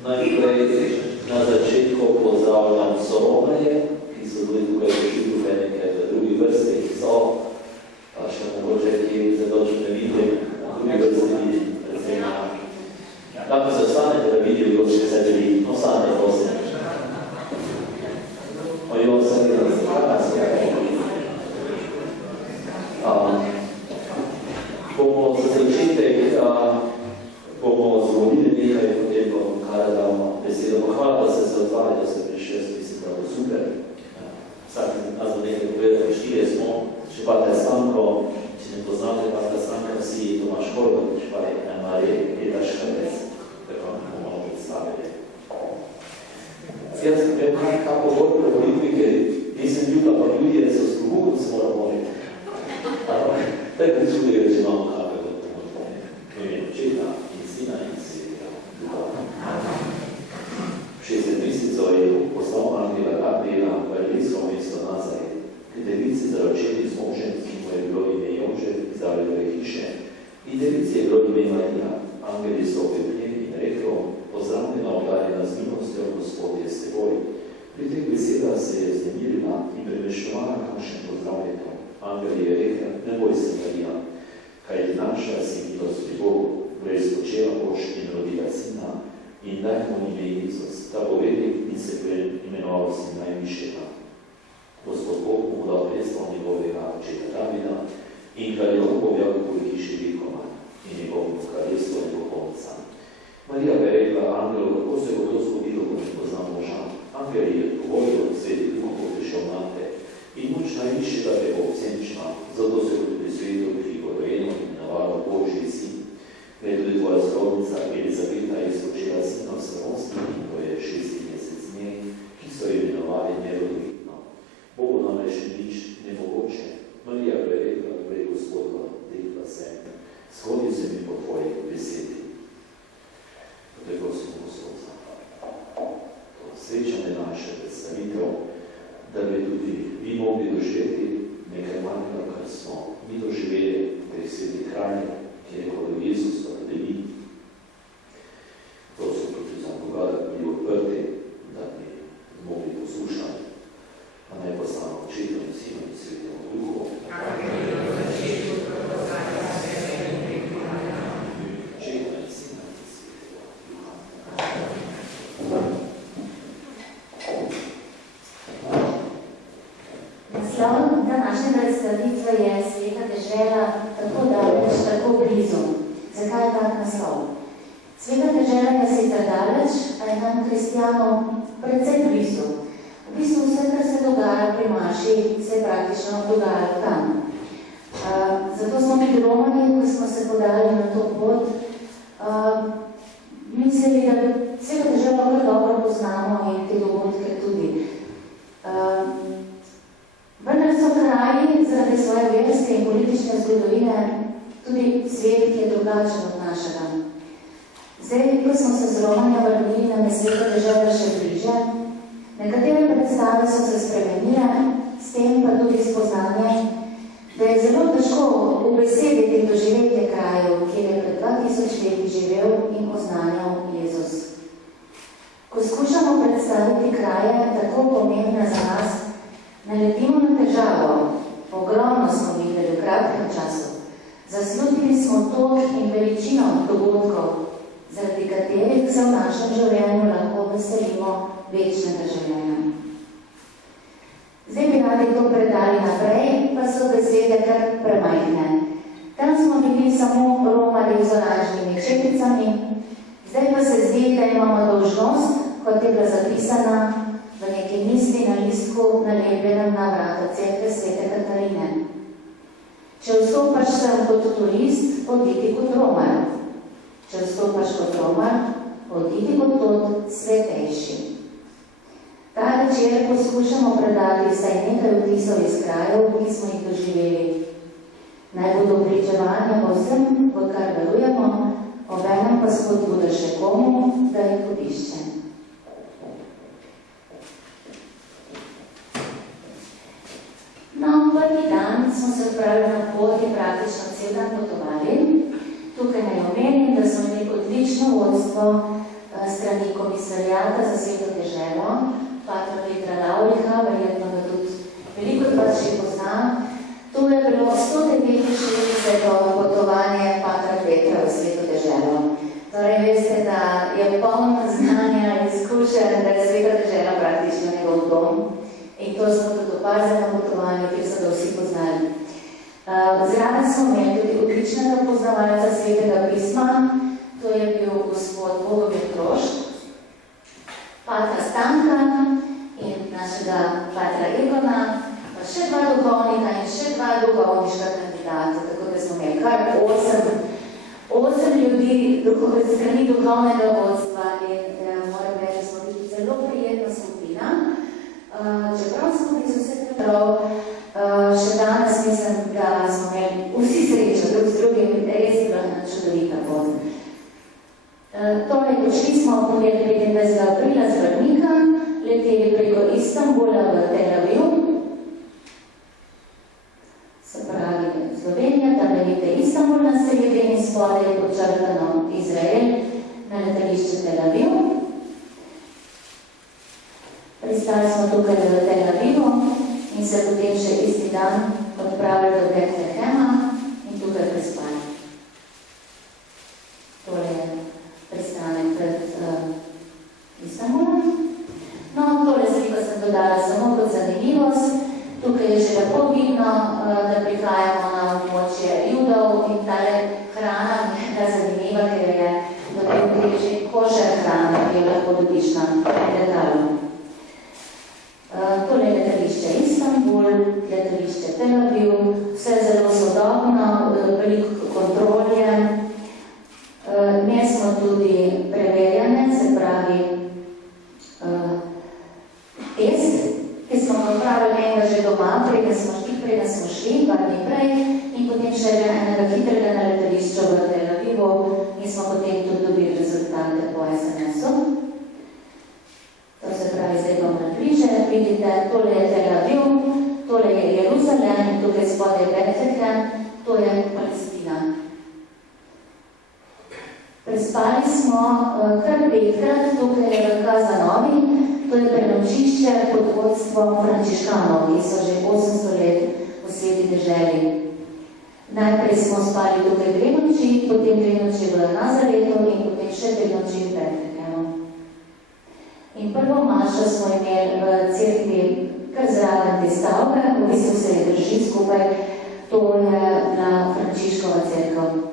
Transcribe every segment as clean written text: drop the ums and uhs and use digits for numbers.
Najprej na začetku pozdravljam soromeje, ki so tudi tukaj prišli tukaj nekaj v drugi vrsti, ki so, pa še mogoče, ki zadočno ne vidim, na drugi vrsti vidim, predvsem na. Lahko se ostanete, da vidim, ko še se deli, no stane, prosim. Ojo, sem gledal, bomo za začetek bomo zvolili nekaj, potem bom kar damo besedo. Hvala, da ste se odzvali, da ste prišli, jaz mislim, da bo super. Vsak nas bo nekaj povedali, štirje smo, še pa te Stanko, če ne poznate pa te Stanka, si Tomaš Horvath, pa je Marija Petar Škrbec, tako bomo predstavili. Jaz sem pred kako bolj prevolitvi, ker nisem ljuda, pa ljudje so s klubu, da se mora moliti. Tako čudi, da že imamo kakve, ko je očeta in sina in svetega duha. 60 mesecev je poslal Angela Gabriela v Galilijsko mesto Nazaret, k devici zaročeni z možem, ki mu je bilo ime Jožef iz Davidove hiše, in devici je bilo ime Marija. Angel je stopil k njej in rekel: pozdravljena, obdarjena z milostjo, Gospod je s teboj. Pri teh besedah se je vznemirila in premeščevala, kakšen pozdrav je to. Angel je rekel: ne boj se, Marija, kaj naša si milost pri Bogu, boš spočela boš in rodila sina, in daj mu ime Jezus, ta bo velik in se preimenoval sin najvišjega. Gospod Bog mu dal prestol njegovega očeta Davida in kraljevo bo v Jakobovi hiši vekoma in njegovo kraljestvo ne bo konca. Marija pa je rekla angelu: kako se bo to zgodilo, ko ne poznam moža? Angel je odgovoril: sveti duh bo prišel nate in moč najvišjega te bo obsenčila, zato se bo tudi svetil prigorojeno in navalo Božji sin. Ker tudi tvoja zgodnica Elizabeta je spočela sina v starosti in to je 6. mesec dne, ki so jo imenovali nerodovitno. Bogu namreč nič nemogoče. Marija pa je rekla: prej Gospodova, dekla sem, shodi se mi po tvojih besedi. Tako smo Gospod zapali. Srečanje naše predstavitev, da bi tudi vi mogli doživeti nekaj manjega, kar smo mi doživeli v teh svetih krajih, ki je rekel Jezus, pa tudi mi. To so tudi za Boga, da bi bili odprti, da bi mogli poslušati, pa naj postano očetom in sinom in svetemu duhu. Naslov današnje predstavitve je Sveta dežela, tako daleč, tako blizu. Zakaj je tak naslov? Sveta dežela je sicer daleč, a je nam kristijanom precej blizu. V bistvu vse, kar se dogaja pri Maši, se je praktično dogajalo tam. Zato smo bili Romani, ko smo se podali na to pot, mislili, da Sveta dežela kar dobro poznamo in te dogodke tudi. Vendar so kraji zaradi svoje verske in politične zgodovine tudi svet, ki je drugačen od našega. Zdaj, ko smo se z Romanja vrnili, nam je Sveta dežela še bliže. Nekatere predstave so se spremenile, s tem pa tudi spoznanje, da je zelo težko ubesediti doživetje krajev, kjer je pred 2000 leti živel in oznanjal Jezus. Ko skušamo predstaviti kraje, tako pomembne za nas, naletimo na težavo. Ogromno smo videli v kratkem času. Zaslutili smo tok in veličino dogodkov, zaradi katerih se v našem življenju lahko veselimo večnega življenja. Zdaj bi radi to predali naprej, pa so besede kar premajhne. Tam smo bili samo romali z oranžnimi šepicami, zdaj pa se zdi, da imamo dolžnost, kot je bila zapisana v neki misli na listku, nalepljenem na vrata cerkve Svete Katarine. Če vstopaš sem kot turist, odidi kot romar. Če vstopaš kot romar, odidi kot tot svetejši. Ta večer poskušamo predati vsaj nekaj vtisov iz krajev, ki smo jih doživeli. Naj bodo pričevanja o vsem, v kar verujemo, obenem pa spodbuda še komu, da jih obišče. No, prvi dan smo se odpravili na pot in praktično cel dan potovali. Tukaj naj omenim, da smo imeli odlično vodstvo strani strani komisarijata za Sveto deželo, patra Petra Lavriha, verjetno ga tudi veliko od vas že pozna. To je bilo 169. potovanje patra Petra v Sveto deželo. Torej, veste, da je poln znanja in izkušenj, da je Sveta dežela praktično njegov dom. In to smo tudi opazili na potovanju, kjer so ga vsi poznali. Zraven smo imeli tudi odličnega poznavalca Svetega pisma, to je bil gospod Bogomir Troš, patra Stanka in našega patra Egona, pa še 2 duhovnika in še 2 duhovniška kandidata, tako da smo imeli kar 8 ljudi strani duhovnega vodstva in moram reči, smo bili zelo prijetna skupina. Čeprav smo bili vse prav, še danes mislim, da smo imeli vsi srečo drug z drugim, res bila čudovita pot. Torej, odšli smo pogled 25. aprila z Brnika, leteli preko Istanbula v Tel Aviv, se pravi Slovenija, tam vidite Istanbul na sredini, spodaj je podčrtano Izrael na letališče Tel Aviv. Pristali smo tukaj v Tel Avivu in se potem še isti dan odpravili do Betlehema in tukaj prespali. Tole je pristanek pred Istanbulom. No, tole sliko sem dodala samo kot zanimivost. Tukaj je že lepo vidno, da prihajamo na območje Judov in tale hrana je zanimiva, ker je že košer hrana, ki jo lahko dobiš na letalu. Tole je letališče Istanbul, letališče Tel Aviv, vse zelo sodobno, veliko kontrolje. Mi smo tudi preverjene, se pravi test, ki smo ga opravili enega že doma, preden smo šli, 2 dni prej, in potem še enega hitrega na letališču v Tel Avivu in smo potem tudi dobili rezultate po SMS-u. To se pravi, zdaj bom na bliže, vidite, tole je Tel Aviv, tole je Jeruzalem in tukaj spodaj Betlehem, to je Palestina. Prespali smo kar 5-krat, tukaj je v Kazanovi, to je prenočišče pod vodstvom frančiškanov, ki so že 800 let v Sveti deželi. Najprej smo spali tukaj 2 noči, potem 2 noči v Nazaretu in potem še 3 noči v Betlehemu. In prvo mašo smo imeli v cerkvi kar zraven te stavbe, v bistvu se je drži skupaj, to je na Frančiškova cerkev.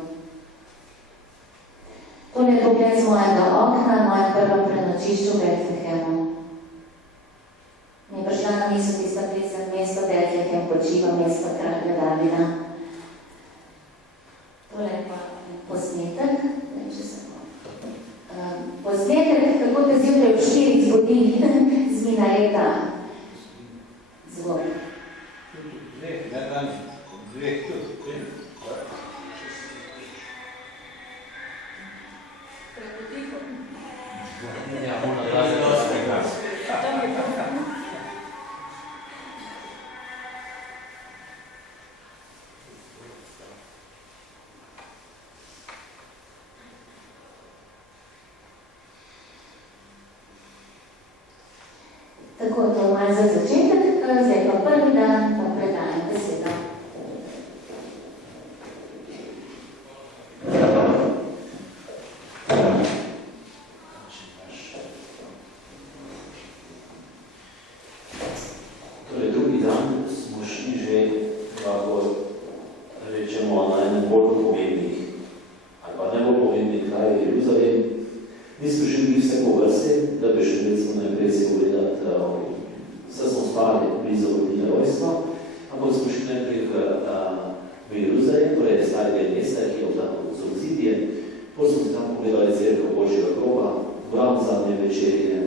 To je pogled z mojega okna, mojem prvem prenočišču v Betlehemu. Mi je prišla na misel tista pesem Mesto Betlehem počiva, mesto kralja Davida. Tole je pa posnetek, posnetek, kako te zjutraj v 4 zbudi z minareta. Zvok. Tako, to malo za začetek, zdaj pa prvi dan, pa predajam besedo. Torej, drugi dan smo šli že, kako rečemo, na enem bolj pomembnih, ali pa najbolj pomembnih kraj v Jeruzalem. Nismo želeli vse po vrste, da bi še recimo najprej se ogledati, vse smo spali blizu vodnine vojstva, ampak smo šli najprej v Jeruzalem, torej stari del mesta, ki je obdano z obzidje, potem smo se tam pogledali cerkev Božjega groba, dvorano zadnje večerje,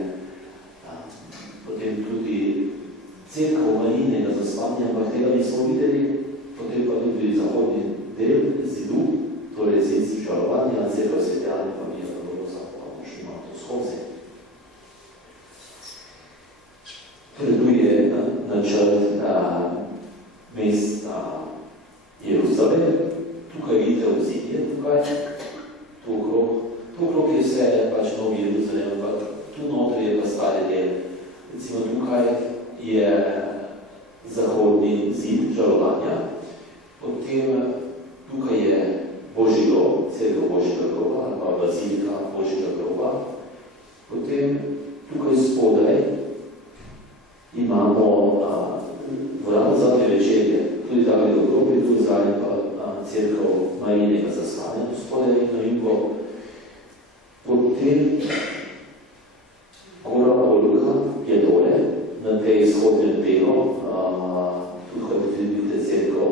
potem tudi cerkev Marijinega zaspanja, ampak tega nismo videli, potem pa tudi zahodni del zidu, torej zid žalovanja, cerkev Svetjane pa mi je skozi. Torej, tu je načrt mesta Jeruzalem, tukaj vidite obzidje, tukaj, tu okrog je vse pač Novi Jeruzalem, ampak cerkev Marijinega zaspanja Gospoda in na jugo. Potem Gora Olga je dole, na tej izhodnem delu, tukaj vidite cerkev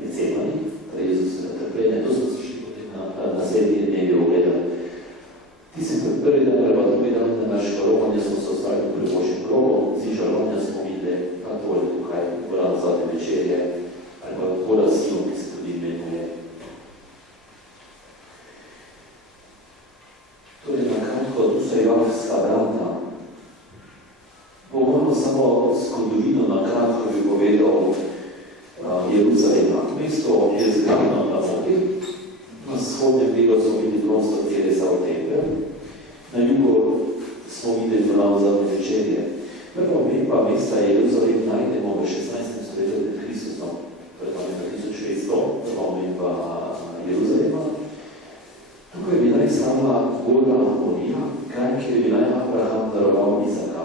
Gecemani, Jezus trpljenje, to smo se šli potem na naslednji dnevi ogledali. Tisem prvi dan, ali pa drugi dan na našega rovanja smo se ostali pri Božjem grobu, z žalovanja smo videli, pa tole tukaj, vrano zadnje večerje, ali pa Gora Sion, ki se tudi imenuje. Torej, na kratko, tu so Joafska vrata. Bomo samo zgodovino na kratko bi povedal Jeruzalema. Mesto je zgradno na vodi, na vzhodnem delu smo videli prostor Ceresov tempel, na jugu smo videli dvorano zadnje večerje. Prva omemba mesta Jeruzalem najdemo v 16. stoletju pred Kristusom, pred 1600, prva omemba Jeruzalema. Tukaj je bila izstavila Gora Morija, kraj, kjer je bila Abraham daroval Izaka.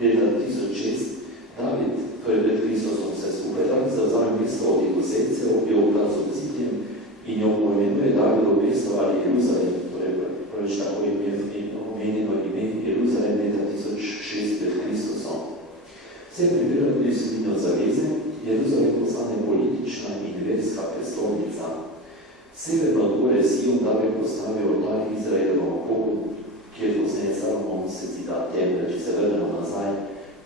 Leta 1006 David, torej pred Kristusom se skupaj David zavzame mesto od Jerusalcev, je obraz obzitjem in jo poimenuje Davidov mesto ali Jeruzalem, torej prvič tako je omenjeno ime Jeruzalem leta 1006 pred Kristusom. Vse pribira tudi vsebino zaveze, Jeruzalem postane politična in verska prestolnica. Severno od gore Sion David postavil oltar Izraelovo Bogu, kjer pozneje Salomon se zida tempelj, če se vrnemo nazaj,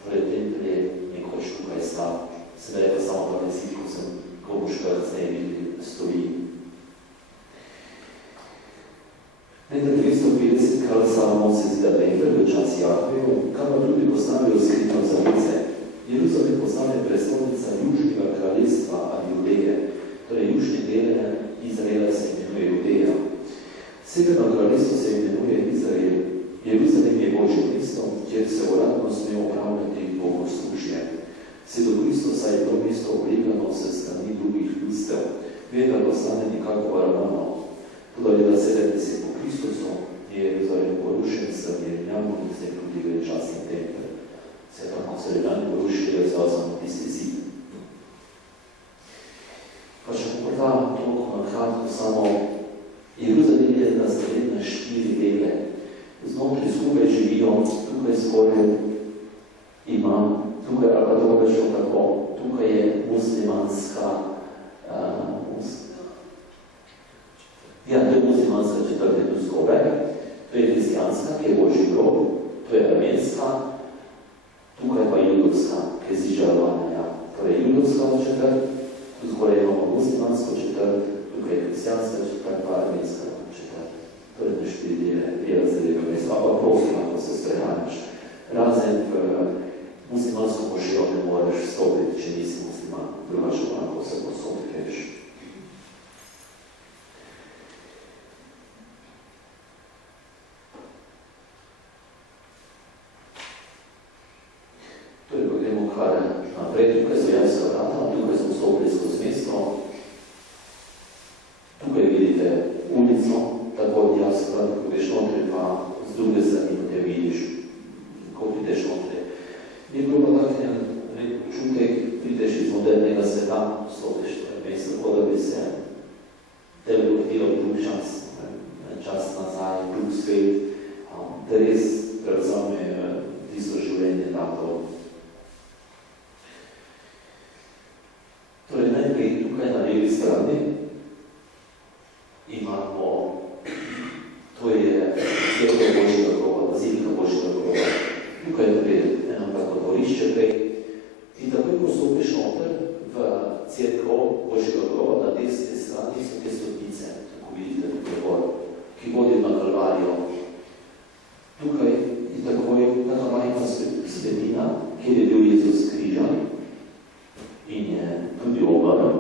torej tempelj je nekoč tukaj stav. Sem rekel samo pa desit, ko boš kar zdaj videli, stoji. Leta 250 kralj Salomon se zida tempelj v čas Jahveju, kar pa tudi postavil skrito zaveze. Jeruzalem postane prestolnica južnega kraljestva ali Judeje, torej južni del Izraela se imenuje Judeja. Severno kraljestvo se imenuje Izrael. Jeruzalem je Božje mesto, kjer se uradno sme opravljati bogoslužje. Se do Kristusa je to mesto oblegano se strani drugih ljudstev, vendar ostane nekako varovano. Tudi leta 70 po Kristusu je Jeruzalem porušen s Rimljanom in se tudi veličastni tempelj. Se pa ko se Rimljani porušili, je zvazano tisti zid. Pa če morda toliko na kratko samo, Jeruzalem je razdeljen na 4 dele. Znotraj skupaj živijo, tukaj skoraj ima, tukaj ali pa to večjo tako, tukaj je muslimanska, to je muslimanska četrte tu zgobaj, to je hristijanska, ki je Božji grob, to je armenska, tukaj pa judovska, ki je zižalovanja. Torej judovska četrt, tu zgoraj imamo muslimansko četrt, tukaj je hristijanska četrt, pa armenska četrt. Torej na 4 dele je razdeljeno mesto, pa prosim, ako se sprehanjaš. Razen v muslimansko mošejo ne moreš stopiti, če nisi musliman, drugače lahko se posod greš. Torej, pa gremo kar naprej, tukaj so Joafska vrata, tukaj smo stopili skozi mesto. Tukaj vidite ulico, tako od Joafska vrata, ko greš notri, pa z druge strani potem vidiš, ko prideš notri. Je bilo pa takšen čutek, prideš iz modernega sveta, stopiš v mesto, tako da bi se tebe potilo drug čas nazaj, drug svet, da res prevzame tisto življenje dato. Torej, najprej tukaj na levi strani imamo, to je cerkev Božjega groba, bazilika Božjega groba. Tukaj je naprej eno tako dvorišče prej. In takoj, ko stopiš noter v cerkev Božjega groba, na desni strani so te stopnice, tako vidite tukaj gor, ki vodijo na Kalvarijo. Tukaj je takoj taka majhna svetina, kjer je bil Jezus križan in je tudi obrnil.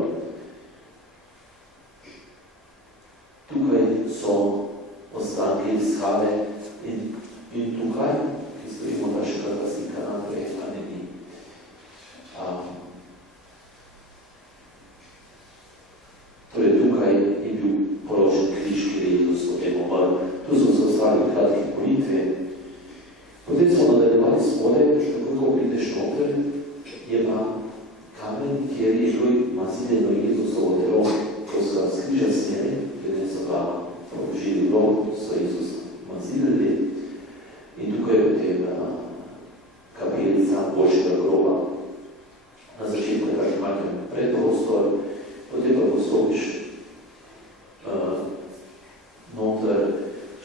Tukaj so ostanki skale in tukaj, ki stojimo pa še kakva slika naprej, a ne ni. Torej, tukaj je bil položen križ, kjer je Jezus potem umrl. Tu so se ostali kratki molitve. Potem smo nadaljevali spodaj, tako ko prideš noter, je pa kamen, kjer je bilo mazideno Jezusovo telo, ko so ga križa smeri, kjer so ga položili grob, so Jezus mazirali in tukaj je potem kapelica Božjega groba. Na začetku je tak majhen predprostor, potem pa postopiš noter,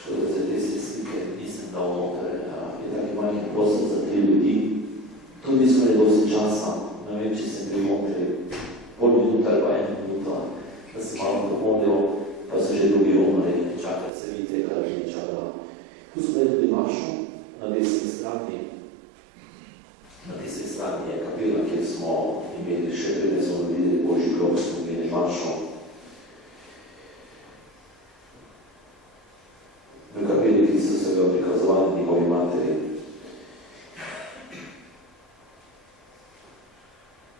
šlo da za te slike, nisem dal noter, je taki majhen prostor za 3 ljudi. Tudi nismo imeli dosti časa, ne vem, če sem bil notri pol minuta ali pa 1 minuta, da sem malo pomodil, pa so že drugi umrli, čakati se vidite, kaj že čakala. Tu smo tudi mašo, na desni strani. Na desni strani je kapela, kjer smo imeli še prede, smo videli Božji grob, smo imeli mašo. V kapeli, ki so se ga prikazovali njegovi materi.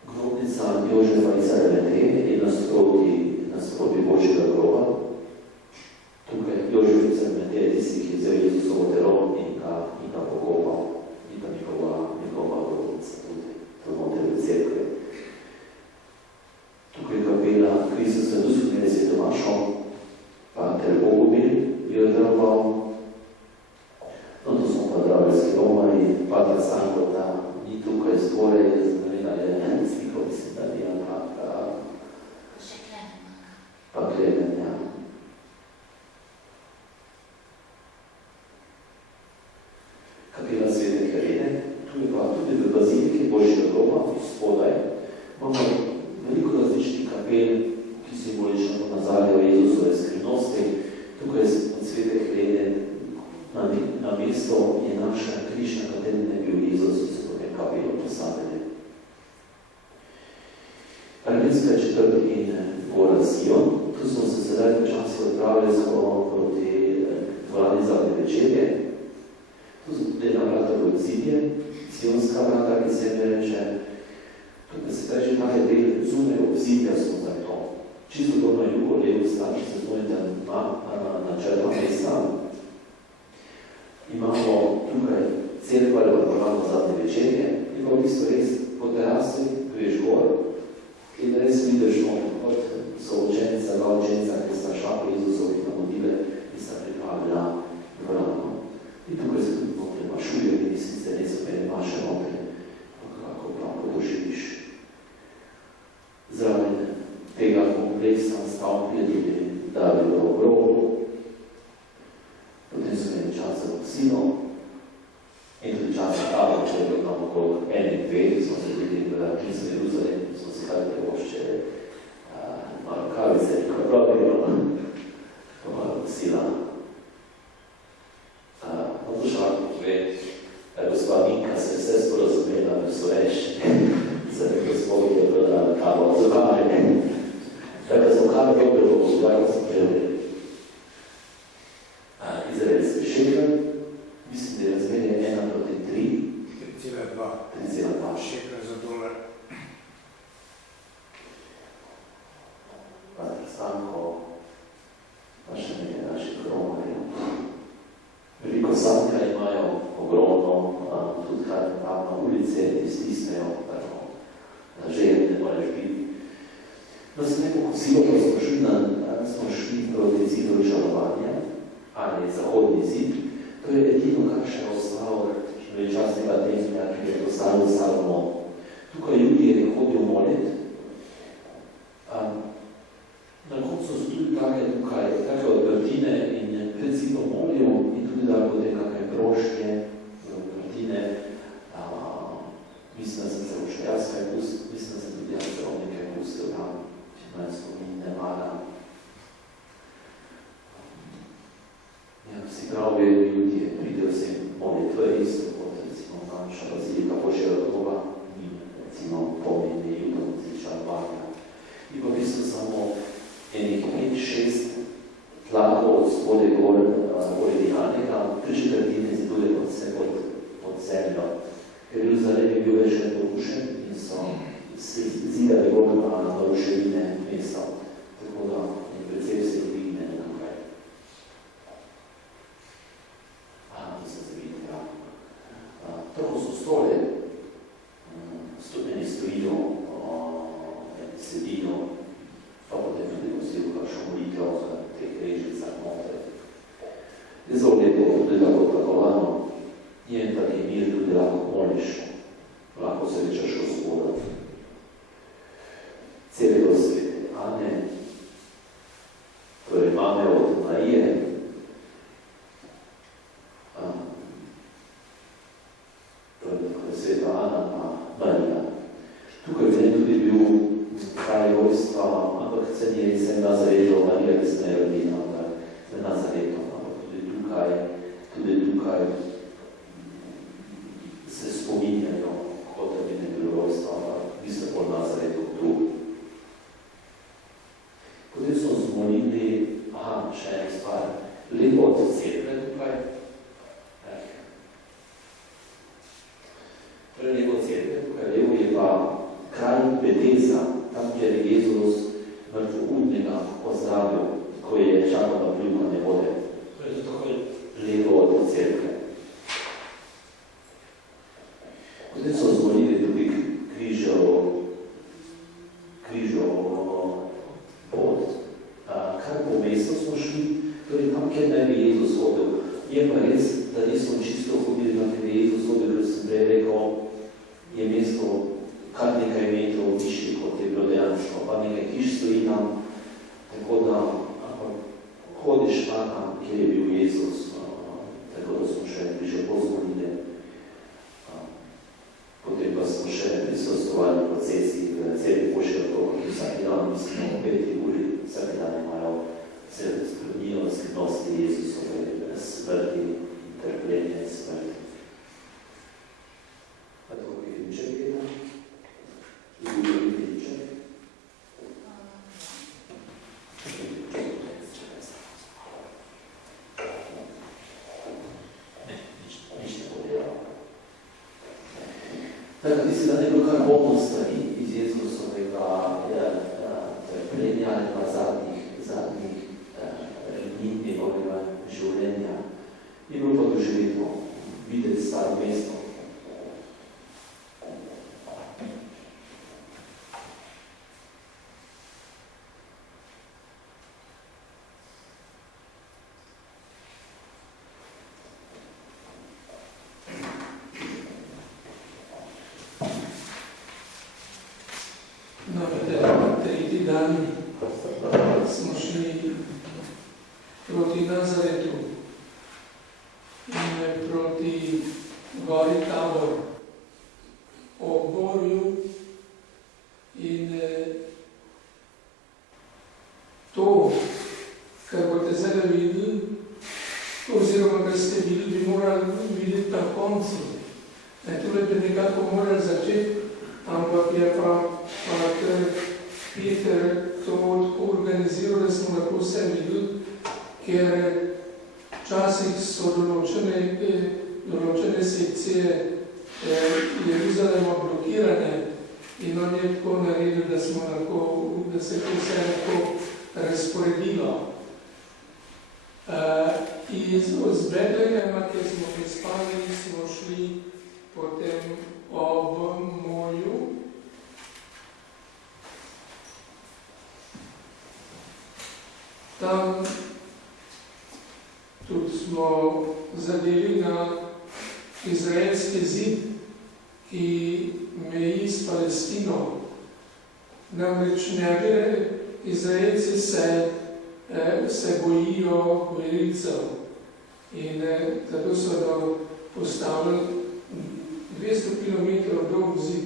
Grobnica Jožefa iz Arimateje je nasproti Božjega groba. Tukaj Jožef iz Arimateje je tisti, ki je vzel Jezusovo telo in ga pokopal. In pa njegova grobnica tudi, to noter v cerkve. Tukaj je kapela Kristusa, tu so imeli sveto mašo, pater Bogomil jo je daroval. No, tu smo pa Draveljski romani, pater Sankota ni tukaj zgore, je sliko, mislim, da ni ampak pa Klemen, ja. Kapela Svete Helene, tu je pa tudi v baziliki Božjega groba, spodaj, imamo veliko različnih kapel, ki simbolično ponazarjajo Jezusove skrivnosti. Tukaj od Svete Helene na mesto je naša križ, na katerem ne bil Jezus, ki so potem kapelo postavili. Armenska četrt in Gora Sion. Tu smo se sedaj počasi odpravili skoro proti dvorani Zadnje večerje. Tu so tudi ena vrata v Obzidje, Sionska vrata, ki se jim reče. Tukaj se reče, tako del zunaj Obzidja smo za to. Čisto to na jugo, levo stran, če se zmojite na črna mesta. Imamo tukaj cerkva ali dvorano Zadnje večerje. In pa v bistvu res po terasi greš gor. In res vidiš, kot so učenica, dva učenica, ki sta šapo Jezusovih navodile in sta pripravila dvorano. In tukaj se tudi notri mašuje, in sicer res opere maše notri, kako prav doživiš. Zraven tega kompleksa stavb je tudi Davidov grob. Potem so imeli čas za vsino in tudi čas za tabo, če je bilo tam okrog 1-2, smo se tudi v Kristo Jeruzalem, smo se kaj prevoščili malo kavice, ko je prav bilo, to malo sila. No, to šarko pove, gospa Minka se vse sporazumela v sloveščini, zaradi gospodi je bila kavo za kave. Tako smo kave dobro pogozdali, smo želeli. Izraelski šekel, mislim, da je razmerje 1:3. 3,2. Šekel za dolar. Pater Stanko, pa še nekaj naših romarjev. Veliko sanka imajo, ogromno, tudi kar tam na ulice, ti stisnejo, že ne moreš biti. No, se neko kosilo, ko smo šli proti zidu žalovanja, ali zahodni zid, to je edino, kar še ostalo veličastnega temlja, ki je postavil Salomon. Tukaj ljudje hodijo moliti. Na koncu so tudi take odprtine in pred zidom molijo in tudi da potem kakaj prošnje, odprtine. Mislim, da sem se už jaz kaj pustil, mislim, da sem tudi jaz prav nekaj pustil tam, če naj spomin ne mara. Ja, vsi pravi ljudje pridejo se moliti, to je isto, kot recimo naša bazilika Božjega groba, njim recimo pomeni judom zličavanja. In pa v bistvu samo enih 5-6 tlakov od spode gore dihanega, 3/4 ziduje pod zemljo. Ker Jeruzalem je bil večkrat porušen in so zidali gor na ruševine mesta. Tako da je precej vse dvigne tukaj. To se zavidi, ja. Tako so stole, eni stojijo, eni sedijo, pa potem tudi vsi v kakšno molitvo. je se Nazareto, Marija, ki se ne rodila v Nazareto, ampak tudi tukaj se spominjajo, kot da bi ne bilo rojstva, ampak vi ste pol Nazareto tu. Potem smo zmolili, še ena stvar, lepo od cerkve tukaj. Torej lepo od cerkve tukaj, levo je pa kraj Beteza, tam, kjer je Jezus mrtvoudnega pozdravil, ko je čakal na pljuvanje vode. To je tako levo od cerkve. Potem so zmolili tudi križevo pot. Kar po mestu smo šli, torej tam, kjer naj bi Jezus hodil. Je pa res, da nismo čisto hodili tam, kjer je Jezus hodil, ker sem prej rekel, je mesto kar nekaj metrov višje, kot je bilo dejansko, pa nekaj hiš stoji tam, tako da hodiš pa tam, kjer je bil Jezus, tako da smo še prišli pozvolili. Potem pa smo še prisostovali v procesi v celi pošljotko, ki vsaki dan mislimo o 5 uri, vsaki dan imajo se spremnijo skrivnosti Jezusove smrti, trpljenja in smrti. A to je Vinček gleda? Ljubi Vinček? Nič ne povedal. Tako, ti si da nekaj kar bolno stvari iz Jezusovega trpljenja ali pa zadnjih dni njegovega življenja. Je bilo pa doživeti videti staro mesto. Tretji dan smo šli proti Nazaretu in proti gori Tabor, ob morju, in to, kar boste zdaj videli, oziroma kar ste videli, bi morali videti na koncu. Tole bi nekako morali začeti, ampak je pa Peter to organiziral, da smo lahko vse videli, ker včasih so določene sekcije Jeruzalema blokirane in on je tako naredil, da se to vse lahko razporedilo. Iz Betlehema, kjer smo prispali, smo šli potem ob morju. Tam tudi smo zadeli na izraelski zid, ki meji s Palestino. Namreč Izraelci se bojijo verilcev in tako so postavili 200 km dolg zid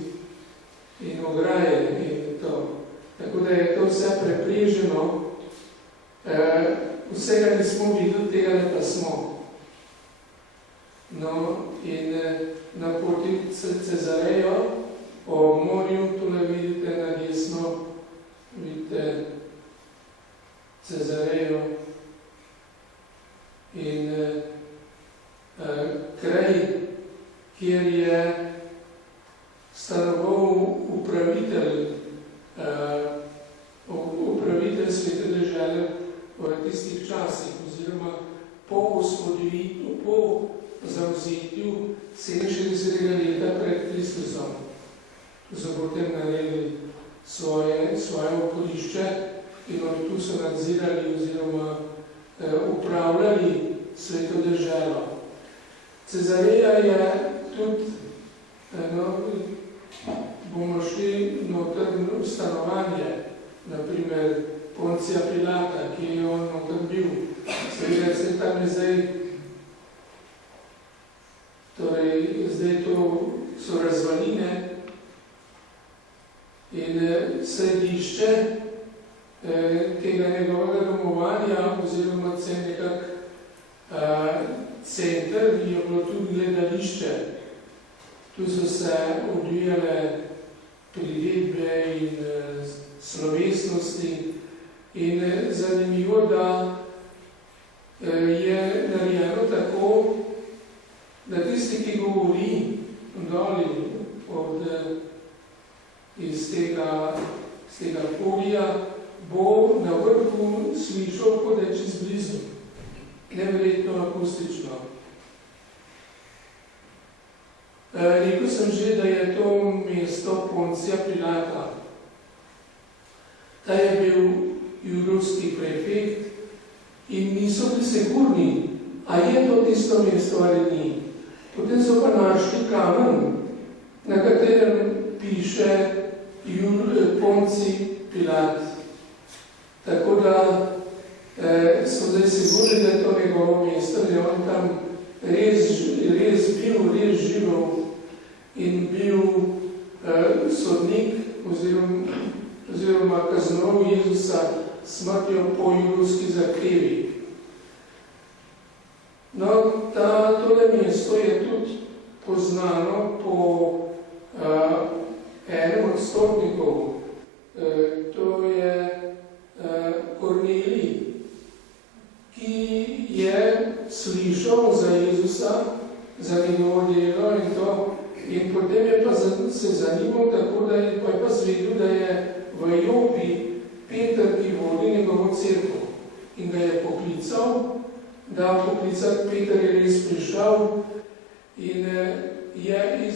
in ograje in to. Tako da je to vse prepreženo. Vsega nismo videli, tega ne pa smo. No, in na poti Cezarejo, ob morju, tule vidite na desno, vidite Cezarejo in kraj, kjer je stanoval upravitelj Svete dežele v tistih časih, oziroma po zavzetju 67. leta pred Kristusom. So potem naredili svoje okolišče in od tu so nadzirali oziroma upravljali Sveto deželo. Cezareja je tudi, bomo šli noter v stanovanje, naprimer Poncija Pilata, ki je on noter bil. Seveda se tam je zdaj to so razvaline in središče tega njegovega domovanja, oziroma nekak center, je bilo tudi gledališče. Tu so se odvijale priredbe in slovesnosti in zanimivo, da je narejeno tako, da tisti, ki govori doli iz tega podija, bo na vrhu slišal, kot je čez blizu. Neverjetno akustično. Rekel sem že, da je to mesto Poncija Pilata. Ta je bil judovski prefekt in niso bili sigurni, a je to tisto mesto ali ni. Potem so pa našli kamen, na katerem piše Ponci Pilat. Tako da so zdaj sigurni, da je to njegovo mesto, da je on tam res živel in bil sodnik oziroma kaznoval Jezusa smrtjo po judovski zahtevi. No, tole mesto je tudi poznano po enem od stotnikov. To je Kornelij, ki je slišal za Jezusa, za njegovo delo in to, in potem je pa se zanimal tako, da je pa zvedel, da je v Jopi Peter, ki vodi njegovo cerkev, in ga je poklical, da poklicat Peter je res prišel in je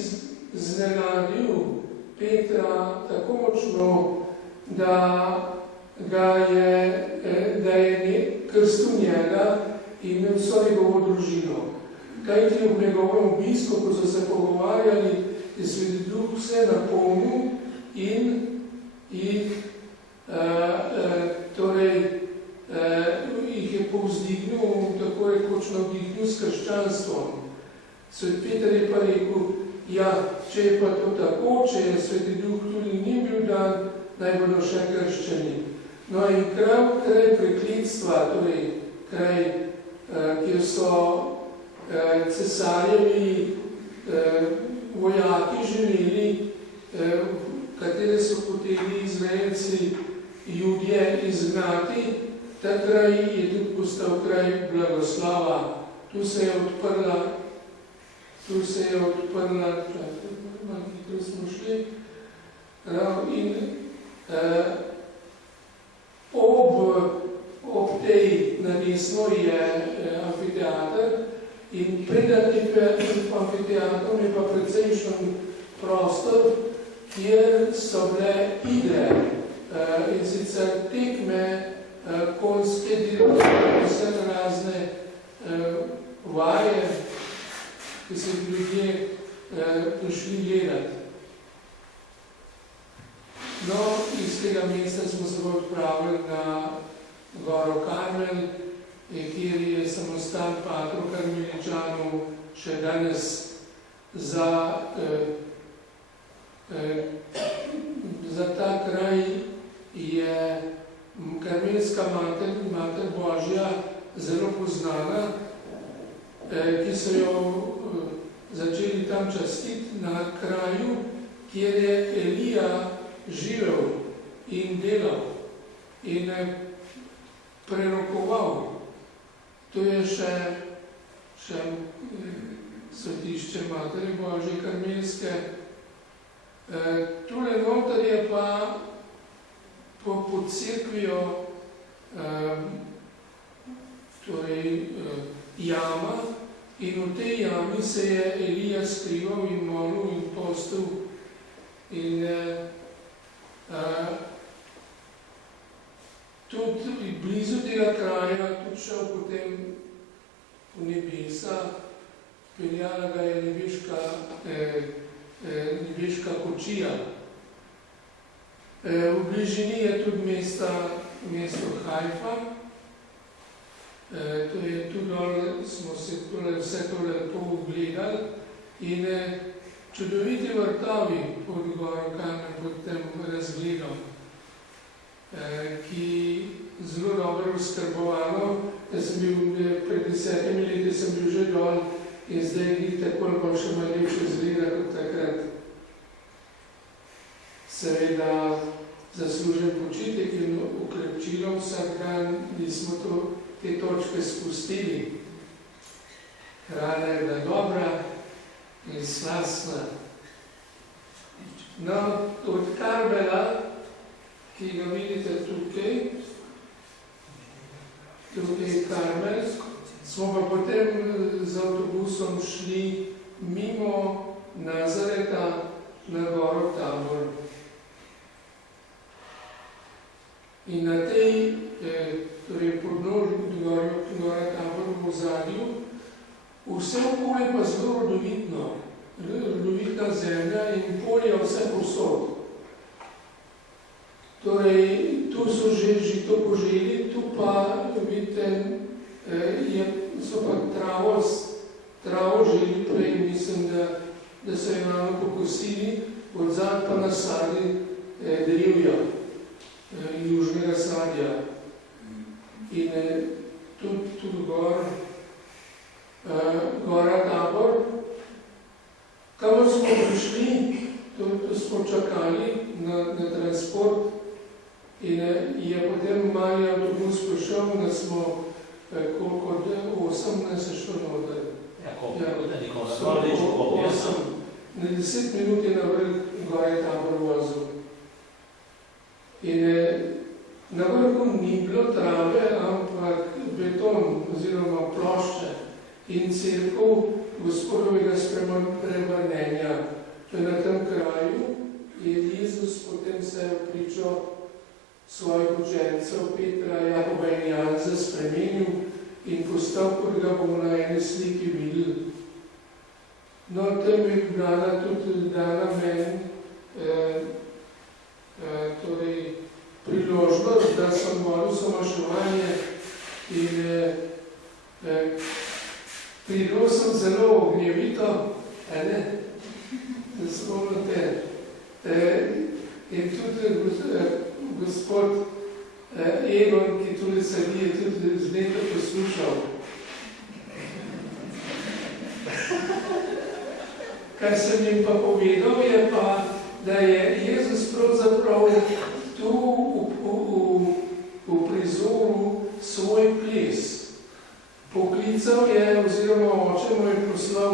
iznenadil Petra tako močno, da je krstil njega in vso njegovo družino. Kajti v njegovem obisku, ko so se pogovarjali, je Sveti Duh vse napolnil in jih je povzdignil, tako rekoč navdihnil s krščanstvom. Svet Peter je pa rekel, ja, če je pa to tako, če je Sveti Duh tudi ni bil dan, naj bodo še krščani. No in kraj prekletstva, torej kraj, kjer so cesarjevi vojaki živeli, katere so hoteli Izraelci Judje izgnati, ta kraj je tudi postal kraj blagoslava. Tu se je odprla, smo šli, in ob tej nadesno je amfiteater in pred amfiteatrom je pa precejšen prostor, kjer so bile igre in sicer tekme, konjske dirke, vse razne vaje, ki so ljudje prišli gledati. No, iz tega mesta smo se odpravili na Goro Karmel, kjer je samostan Patro Karmeličanov še danes za ta kraj je Karmelska Mater Božja zelo poznana, ki so jo začeli tam častiti na kraju, kjer je Elija živel in delal in prerokoval. To je še svetišče Matere Božje Karmelske. Tule noter je pa pod cerkvijo jama in v tej jami se je Elija skrival in molil in postil. In tudi blizu tega kraja tudi šel potem v nebesa, peljala ga je nebeška kočija. V bližini je tudi mesto Hajfa, to je tudi dol, smo se vse to lepo ugledali in čudoviti vrtovi pod Goro Karmel, pod tem razgledom. ki zelo dobro oskrbovano. Jaz sem bil pred 10 leti sem bil že dol in zdaj ni tako bolj še malo lepše izgleda kot takrat. Seveda zaslužen počitek in ukrepčilo vsak dan nismo te točke spustili. Hrana je bila dobra in slastna. No, od Karmela, ki ga vidite tukaj je Karmel, smo pa potem z avtobusom šli mimo Nazareta na goro Tabor. In na tej, torej podnožju gora Tabor v ozadju, vse okolje pa zelo rodovitna zemlja in polje vse povsod. Torej, tu so že žito poželi, tu pa, vidite, so pa travo želi prej, mislim, da so jo ravno pokosili, odzad pa nasadi drevja, južnega sadja. In tudi gora Tabor, kamor smo prišli, to smo čakali na transport in je potem mali avtobus prišel, da smo koliko, 18 šlo noter. Ja, koliko? 8. Na 10 minut je na vrh gore Tabor vozil. In na vrhu ni bilo trave, ampak beton oziroma plošče in cerkev Gospodovega spremenjenja. To je na tem kraju je Jezus potem se pričal svojih učencev Petra, Jakoba in Janeza spremenil in postal, kot ga bomo na eni sliki videli. No, tem je dana meni torej priložnost, da sem vodil somaševanje in pridal sem zelo ognjevito, da spomnite. In tudi gospod Egon, ki tudi sedi, je tudi z nekaj poslušal. Kar sem jim pa povedal, je pa, da je Jezus pravzaprav tu v prizoru svoj ples. Poklical je, oziroma oče mu je poslal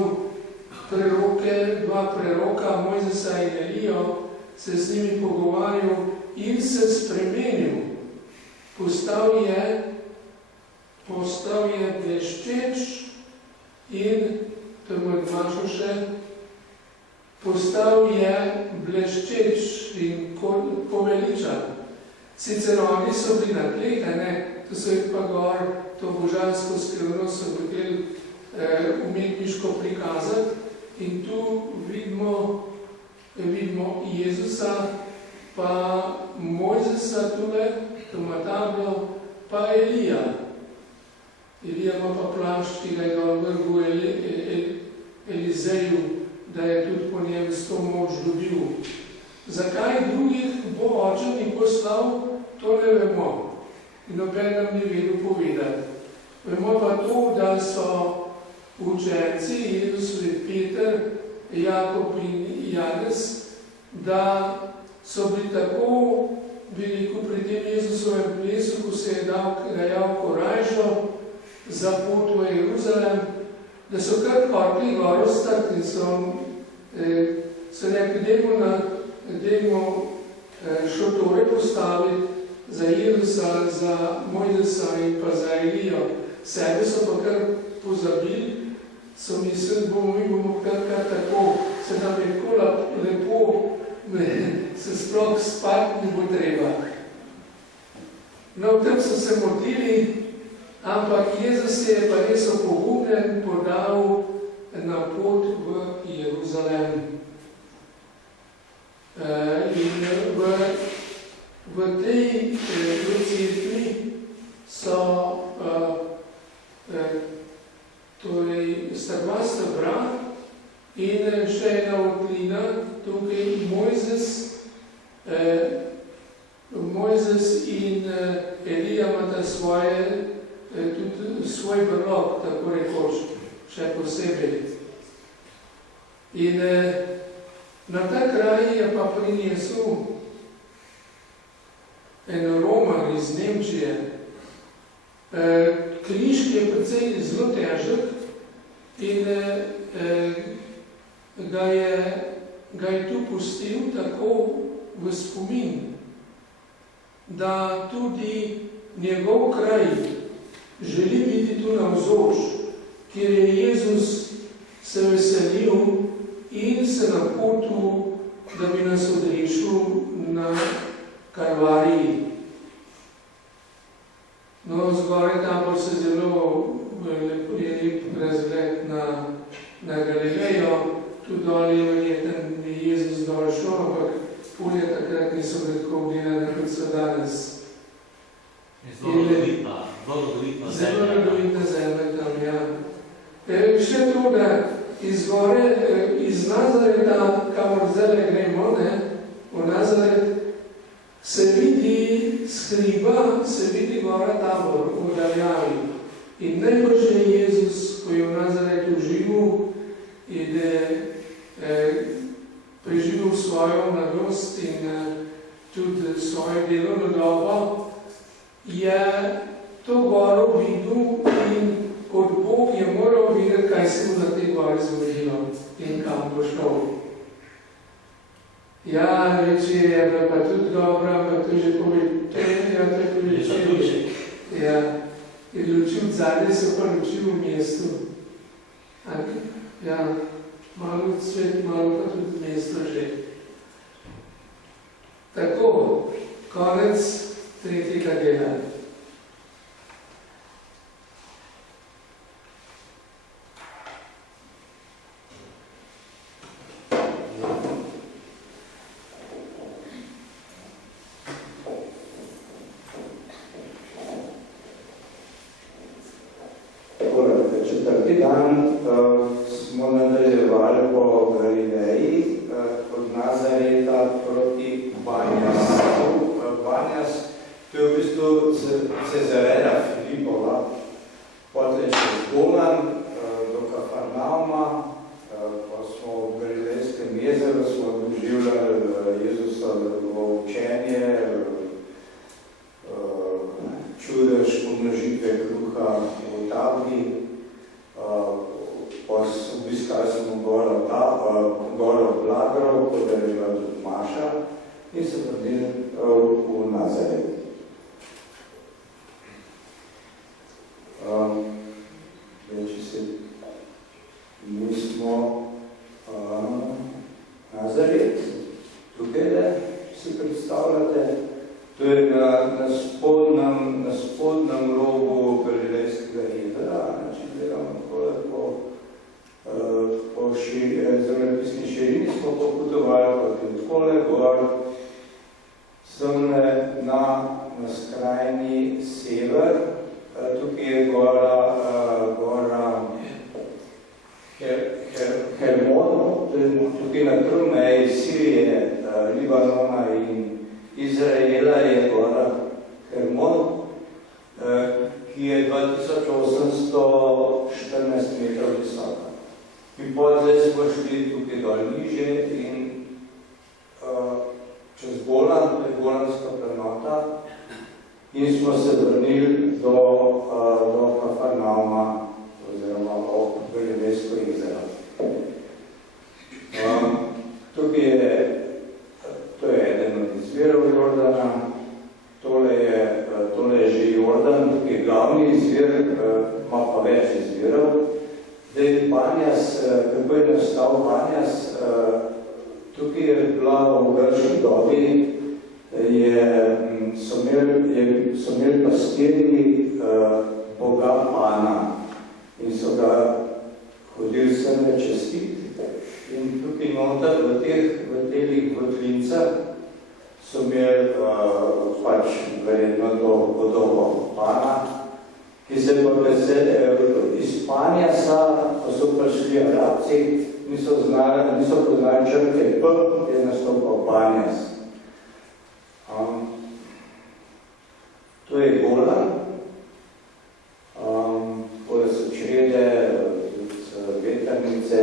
dva preroka, Mojzesa in Elijo, se z njimi pogovarjal in se spremenil. Postal je bleščeč in, to je moj dmašo še, postal je bleščeč in poveličan. Sicer oni so bili na tleh, to so jih pa gor, to božansko skrivnost so hoteli umetniško prikazati in tu vidimo Jezusa, pa Mojzesa tule, to ima tablo, pa Elija. Elija ima pa plašč, ki ga je dol vrgel Elizeju, da je tudi po njem s to moč dobil. Zakaj drugih bo oče ni poslal, to ne vemo. In noben nam ni vedel povedati. Vemo pa to, da so učenci, Jezusovi Peter, Jakob in Janez, da so bili tako veliko pri tem Jezusovem plesu, ko se je dajal korajžo za pot v Jeruzalem, da so kar hoteli gor ostati in so rekli, dajmo šotore postaviti za Jezusa, za Mojzesa in pa za Elijo. Sebe so pa kar pozabili, so mislili, mi bomo kar tako, se nam je tako lepo, se sploh spati ne bo treba. No, v tem so se motili, ampak Jezus je pa res opogumljen podal na pot v Jeruzalem. In v tej cerkvi so torej sta dva stebra in še ena otlina, tukaj Mojzes Mojzes in Elija imata tudi svoj brlog, tako rekoč, še posebej. In na ta kraj je pa prinesel en Roman iz Nemčije. Križ je precej zelo težek in ga je tu pustil tako v spomin, da tudi njegov kraj želi biti tu navzoč, kjer je Jezus se veselil in se napotil, da bi nas odrešil na Kalvariji. No, zgoraj tam bo se zelo lep razgled na Galilejo, tudi dol je verjeten Jezus dol šel, ampak polje takrat niso bili tako obdelane, kot so danes. Zelo rodovitna zemlja tam, ja. Še to, da iz Nazareta, kamor zdaj gremo, v Nazaret, se vidi s hriba, se vidi gora Tabor v daljavi. In najbrž je Jezus, ko je v Nazaretu živel in preživel svojo mladost in tudi svojo delovno dobo, je to goro videl in kot Bog je moral videti, kaj se mu na tej gori zgodilo in kam bo šel. Ja, reči je bila pa tudi dobra, ampak to že povedal. Ja, je ločil zadnje, se pa ločil v mestu. Ja, malo svet, malo pa tudi mesto že. Tako, konec tretjega dela. Četrti dan smo nadaljevali po Galileji od Nazareta proti Banjasu. Banjas, to je v bistvu Cezarela Filipova, potem čez Golan do Kafarnauma, pa smo v Galilejskem jezeru, smo doživljali Jezusovo učenje, čudež pomnožitve kruha v Tabri. Obiskali smo goro Blagrov, kot je bila tudi Maša, in se vrnili v Nazaret. Mi smo Nazaret, tukaj, si predstavljate, to je na spodnjem robu Galilejskega jezera, če gledamo po zemljepisni širini, smo popotovali takole gor, semle na skrajni sever, tukaj je gora Hermon, tukaj na meji Sirije, Libanona in Izraela je gora Hermon, ki je 2814 metrov visoka. In potem smo šli tukaj dol niže in čez Golan, to je Golanska planota, in smo se vrnili do Kafarnauma, oziroma ob Galilejsko jezero. Tukaj to je eden od izvirov Jordana, tole je že Jordan, tukaj je glavni izvir, ima pa več izvirov. Zdaj, Banjas, kako je nastal Banjas, tukaj je bila v grški dobi, so imeli pastirji Boga Pana in so ga hodili sem čestiti. In tukaj noter v teh votlincah so imeli verjetno to podobo Pana, ki se pa iz Banjasa, ko so prišli Arabci, niso poznali črke P, je nastopal Banjas. To je Golan, tole so črede, vetrnice.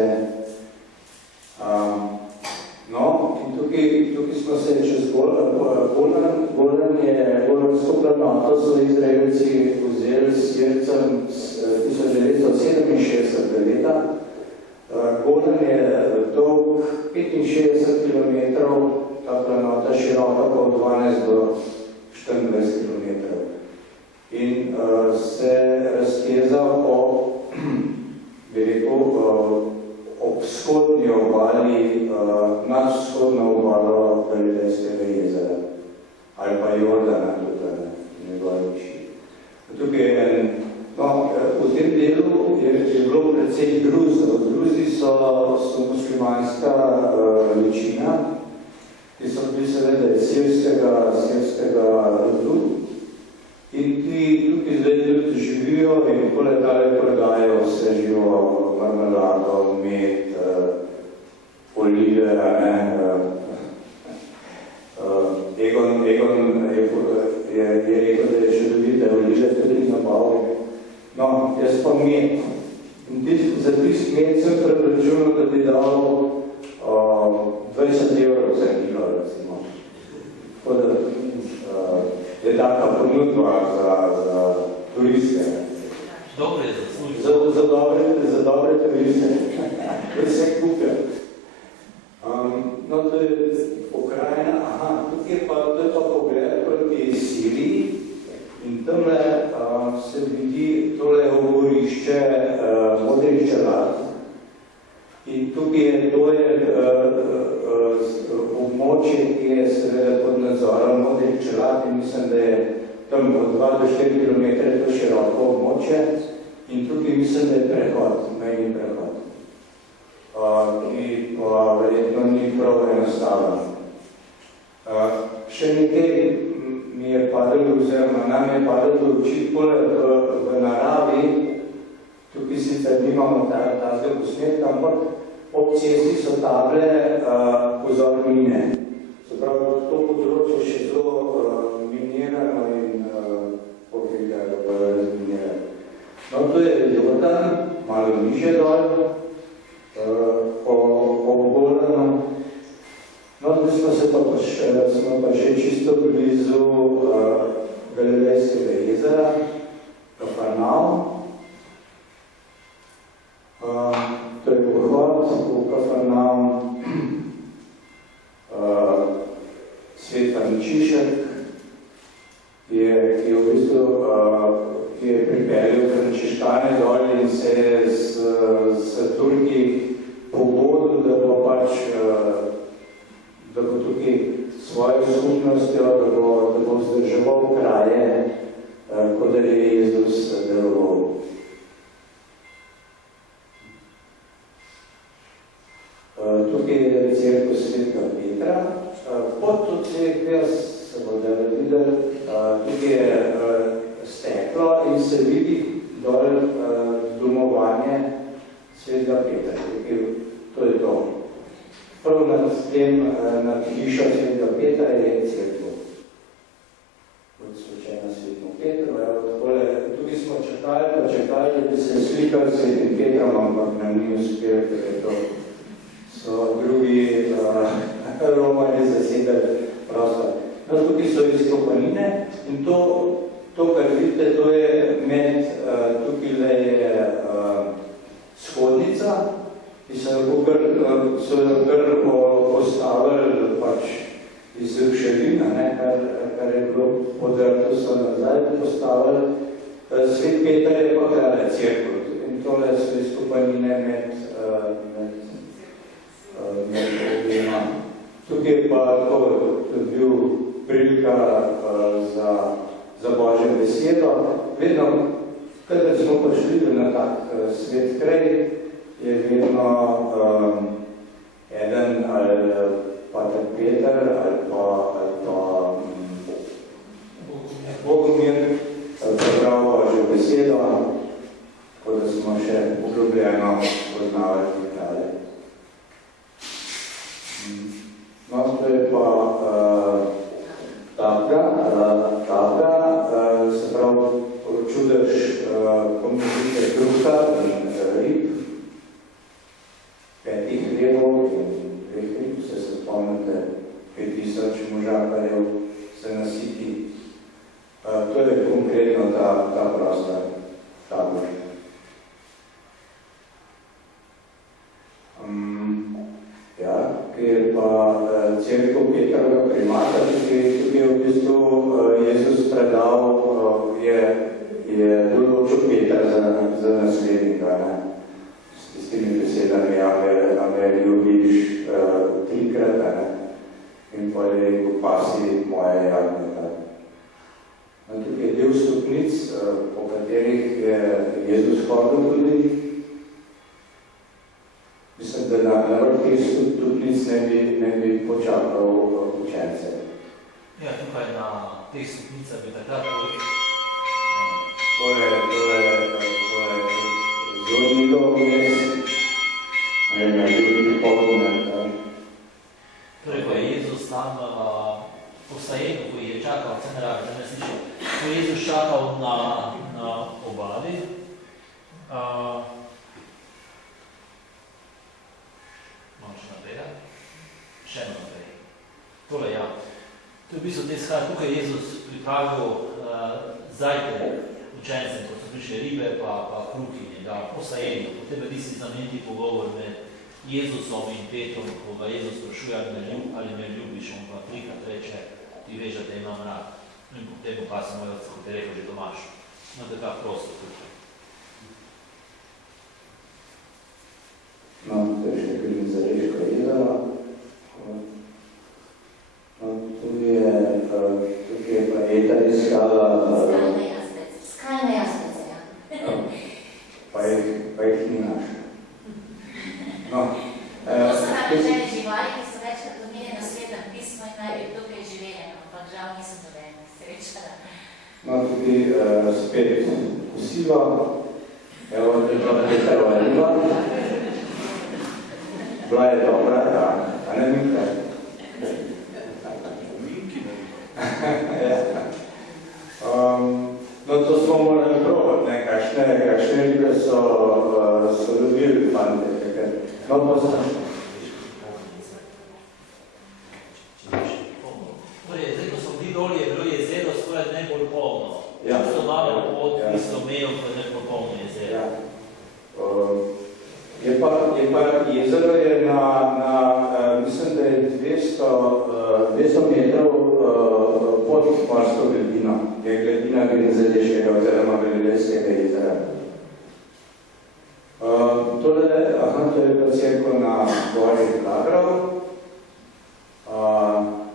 No, in tukaj smo se čez Golansko planoto so Izraelci vzeli s Sircem 1967 leta. Golan je dolg 65 km, ta planota široka po 12 do 24 km. In se razteza ob vzhodni obali, nad vzhodno obalo Galilejskega jezera ali pa Jordana, tudi njegove višji. Tukaj je v tem delu je bilo precej Gruzov. Gruzi so muslimanska večina, ki so bili seveda sirskega rodu. In ti tukaj zdaj tudi živijo in poleg tale prodajo vse živo, marmelado, med, olive, Egon je rekel, da je čudovite olive tudi nabavil. No, jaz pa med. In za tist med sem preračunal, da bi dal 20 € za kilo, recimo. Tako da je taka ponudba za turiste. Dobre je za dobre turiste. Da se kupijo. No, to je pokrajina. Tukaj je pa pogled proti Siriji in tamle se vidi tole oborišče modrih čelad. In tukaj to je območje, ki je seveda pod nadzorom modrih čelad in mislim, da je tam od 2 do 4 km to široko območje in tukaj mislim, da je prehod, mejni prehod, ki pa verjetno ni prav enostaven. Še nekaj mi je padalo, oziroma nam je padalo učiti v naravi, tukaj sicer nimamo tazga posnetka, ampak ob cesti so table pozor mine. Se pravi, to področje še zelo minirano in razminirano. No, to je Jordan, malo niže dol, po Golanu. No, tu smo pa še čisto blizu Galilejskega jezera, Kafarnaum. To je pohod v Kafarnaum, Svet Frančišek, ki je v bistvu pripeljal frančiškane dol in se je s Turki pogodil, da bo pač da bo tukaj svojo skupnostjo, da bo vzdrževal kraje, kot da je Jezus deloval. Tukaj je cerkev Svetega Petra. Pod to cerkev se bodo videli, tukaj je steklo in se vidi dol domovanje Svetega Petra. To je to. Prav nad hišo Svetega Petra je cerkev. Odsvečena Svetom Petru. Tukaj smo čakali, da bi se slikali s Svetim Petrom, ampak nam ni uspel, ker je to so drugi romani zasedali prostor. No, tukaj so izkopanine in to, kar vidite, to je med, tukaj je shodnica, ki so jo kar postavili pač iz ruševina, kar je bilo podrto, so nazaj postavili. Svet Peter je pa kralj cerkev in tole so izkopanine med obema. Tukaj pa to je bil prilika za Božjo besedo. Vedno, kadar smo prišli na tak svet kraj, je vedno eden ali pater Peter ali pa Bogomir prebral Božjo besedo, tako da smo še poglobljeno poznavali te kralje. No, to je pa Tabra. Levo in Rehrik, vse se spomnite, 5000 možakarjev se nasiti. To je konkretno ta prostor, tabor. Ker pa cerkev Petrovega primata, tukaj v bistvu Jezus predal, je določil Petra za naslednika, s tistimi besedami, a me ljubiš trikrat, in pa je rekel, pasi moje jagneta. Tukaj je del stopnic, po katerih je Jezus hodil tudi. Mislim, da na vrh teh stopnic ne bi počakal učence. Ja, tukaj na teh stopnicah bi takrat To je zelo njegov vmes, na drugi pogled. Torej, ko je Jezus tam po Sajenu, ko je čakal, se ne rabi, da ne slišal, ko je Jezus čakal na obali, še naprej. Tole, ja. To je v bistvu te shaj, tukaj je Jezus pripravil zajtrk učencem, ko so prišli ribe pa kruhi, da posajeni. Potem je tisti znameniti pogovor med Jezusom in Petrom, ko ga Jezus sprašuje, ali me ljubiš, on pa trikrat reče, ti veš, da te imam rad. In potem pa sem moj odsek, kot je rekel že Tomaš. No, tako prosto tukaj. No, to je še nekaj za Reško jezera. Tukaj je pa Eta iskala... Skalne jaspece, ja. Pa jih ni našla. No. To so nareženi živali, ki so večkrat omenjeni na Svetem pismu in naj bi tukaj živeli, ampak žal nisem dovoljena srečala. No, tukaj spet kosilo. Evo, to je pa Petrova riba. Bila je dobra, ja. A ne Minka? No, to smo morali probati, ne, kakšne ribe so dobili fante. No, pa Torej, zdaj, ko so bili doli, je bilo jezero skoraj najbolj polno. Ja. So malo pod Islomejom, ko je najbolj polno jezero. Ja. Je pa jezero je mislim, da je 200 metrov pod morsko gladino. Je gladina Genezareškega oziroma Galilejskega jezera. To je pa cerkev na gori Blagrov.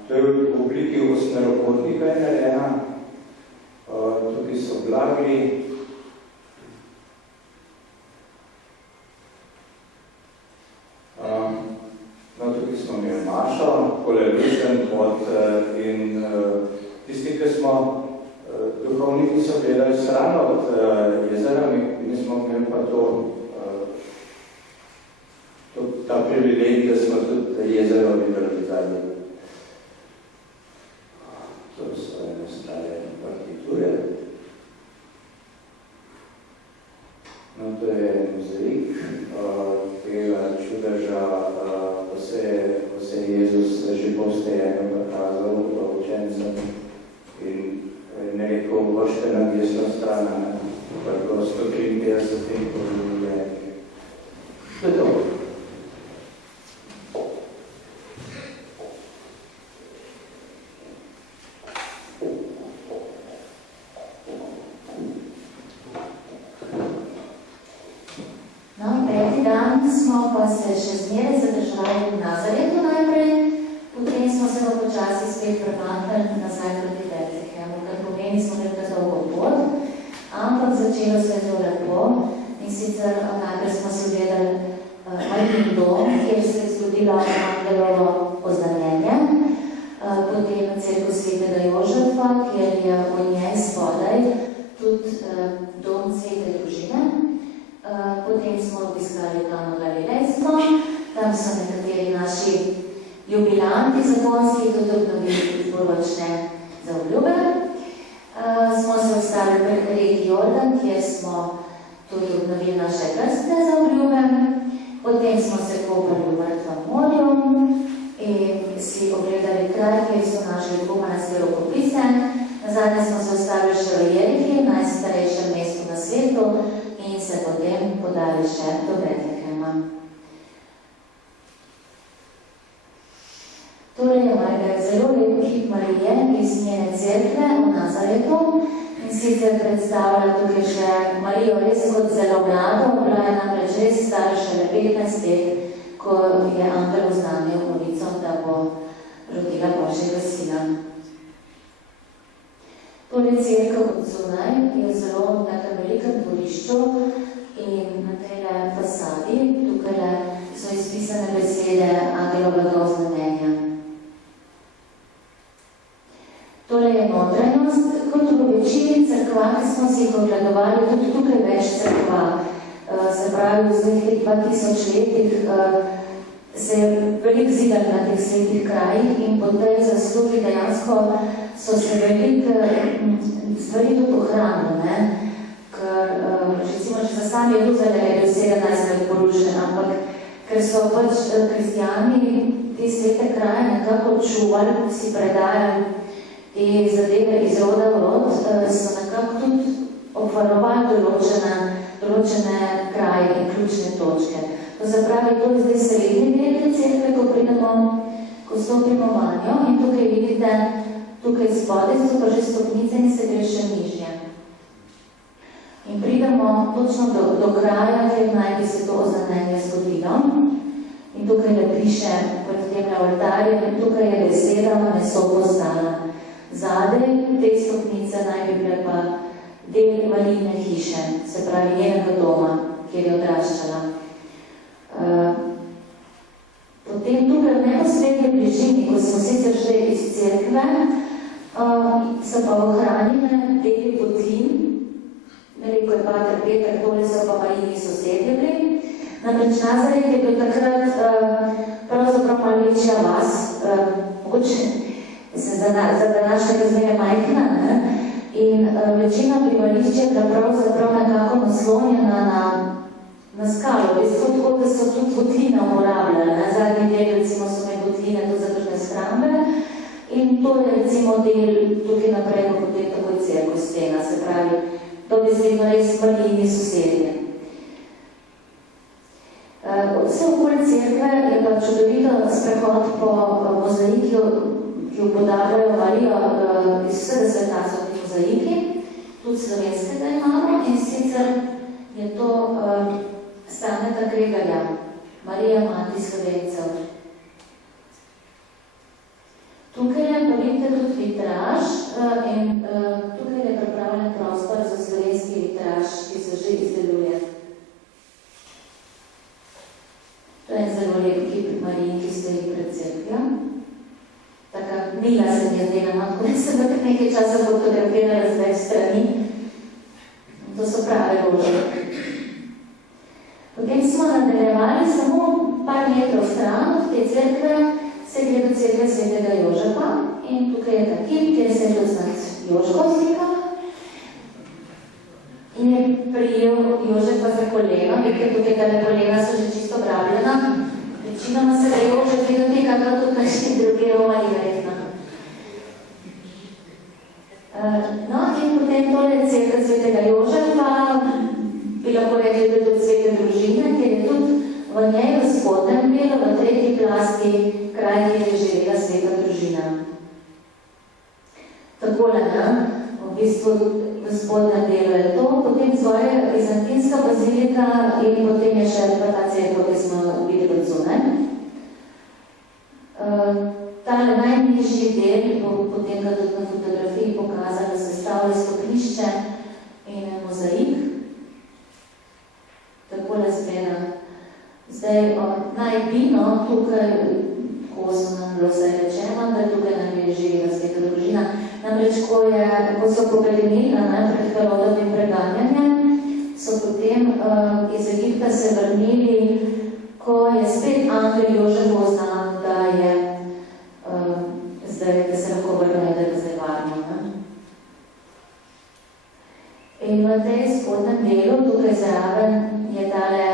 To je v obliki osmerokotnika je narejena. Tukaj so blagri. No, tukaj smo imeli Mašo, kole Lušten pod in tisti, ki smo duhovniki so gledali stran od jezera, mi smo imeli pa ta privilegij, da smo tudi jezero videli zadnje. To so ene stare partiture. No, to je mozaik tega čudeža, ko se je Jezus že povstejenju pokazal učencem in ne rekel, vršte na desno strana, pa je bilo 153 življenj. To je to. Smo pa se še zmeraj zadržali v Nazaretu najprej, potem smo se pa počasi spet premaknili nazaj proti Betlehemu, kar pomeni smo nekaj dolgo pot, ampak začelo se zelo lepo in sicer najprej smo si gledali majhen dom, kjer se je zgodilo angelovo oznanjenje, potem cerkev Svetega Jožefa, kjer je v njej spodaj tudi dom Svete družine. Potem smo obiskali Kano Galilejsko, tam so nekateri naši jubilanti zakonski tudi obnovili poročne zaobljube. Smo se ostali prek reki Jordan, kjer smo tudi obnovili naše krstne zaobljube. Potem smo se kopali v mrtvem zelo lep kip Marije iz njene cerkve v Nazaretu in sicer predstavlja tukaj še Marijo res kot zelo mlado, bila je namreč res stara šele 15 let, ko je angel oznanil novico, da bo rodila Božjega sina. Torej, cerkev od zunaj je zelo v nekem velikem dvorišču in na tejle fasadi tukaj so izpisane besede angelovega oznamenja. Torej je notranjost, kot v večini cerkva, ki smo si jih ogledovali, tudi tukaj več cerkva. Se pravi, v teh 2000 letih se je veliko zidali na teh svetih krajih in po tej zaslugi dejansko so se veliko stvari tudi ohranili, ker recimo, če za sami Jeruzalem je bil 17 let porušen, ampak ker so pač kristijani te svete kraje nekako čuvali, si predajali te zadeve iz roda v rod, so nekako tudi obvarovali določene kraje in ključne točke. To se pravi, to je zdaj srednji del te cerkve, ko stopimo vanjo in tukaj vidite, tukaj spodaj so pa že stopnice in se gre še nižje. In pridemo točno do kraja, kjer naj bi se to oznamenje zgodilo. In tukaj ne piše pred tem na oltarju, in tukaj je beseda meso postala. Zadaj te stopnice naj bi bile pa del Marijine hiše, se pravi njenega doma, kjer je odraščala. Potem tukaj v neposrednji bližini, ko smo sicer šli iz cerkve, so pa ohranjene deli votlin. Rekel je pater Peter, tole so pa Marijini sosedje bili. Namreč Nazaret je bil takrat pravzaprav malo večja vas, mogoče za današnjega zmerja majhna, in večina bivališč je bila pravzaprav nekako naslonjena na skalo. V bistvu tako, da so tudi votline uporabljali. Na zadnji del recimo so imeli votline tudi za kakšne shrambe in to je recimo del tukaj naprej, ko potem takoj cerkev stena, se pravi, to bi zvedno res Marijini sosedje. Vse okoli cerkve je pa čudovito sprehod po mozaiki, ki upodabljajo Marijo iz vsega sveta, so ti mozaiki, tudi slovenskega imamo, in sicer je to Staneta Gregarja, Marija mati Slovencev. Tukaj je pa vidite tudi vitraž in tukaj je pripravljen prostor za slovenski vitraž, ki se že izdeluje. To je zelo lep kip Mariji, ki stoji pred cerkvijo. Taka mila se mi je zdela, tako da sem tako nekaj časa fotografirala z več strani. To so prave rože. Potem smo nadaljevali samo par metrov stran od te cerkve, se gre do cerkve svetega Jožefa in tukaj je ta kip, kjer se je doznat Jožko slika in je prijel Jožefa za koleno, vidite, tukaj tale kolena so že čisto obrabljena. Večinoma se da Jožef videti, kako tudi kakšni drugi romani verjetno. No, in potem tole cerkev svetega Jožefa, bi lahko rekli, da je tudi svete družine, ker je tudi v njej v spodnem delu, v tretji plasti, kraj, kjer je živela sveta družina. Takole, v bistvu v spodnem delu je to, potem zgoraj bizantinska bazilika in potem je še ta cerkev, ki smo videli od zunaj. Tale najnižji del bo potem ga tudi na fotografiji pokazala sestavlja stopnišče in mozaik. Takole zgleda. Zdaj, najbino tukaj, ko so nam bilo vse rečeno, da tukaj nam je živela sveta družina. Namreč, ko so pobedili pred Herodovim preganjanjem, so potem iz Egipta se vrnili, ko je spet angel Jožef oznal, da je zdaj, da se lahko vrnejo, da je zdaj varno. In v tej spodnem delu, tukaj zraven, je tale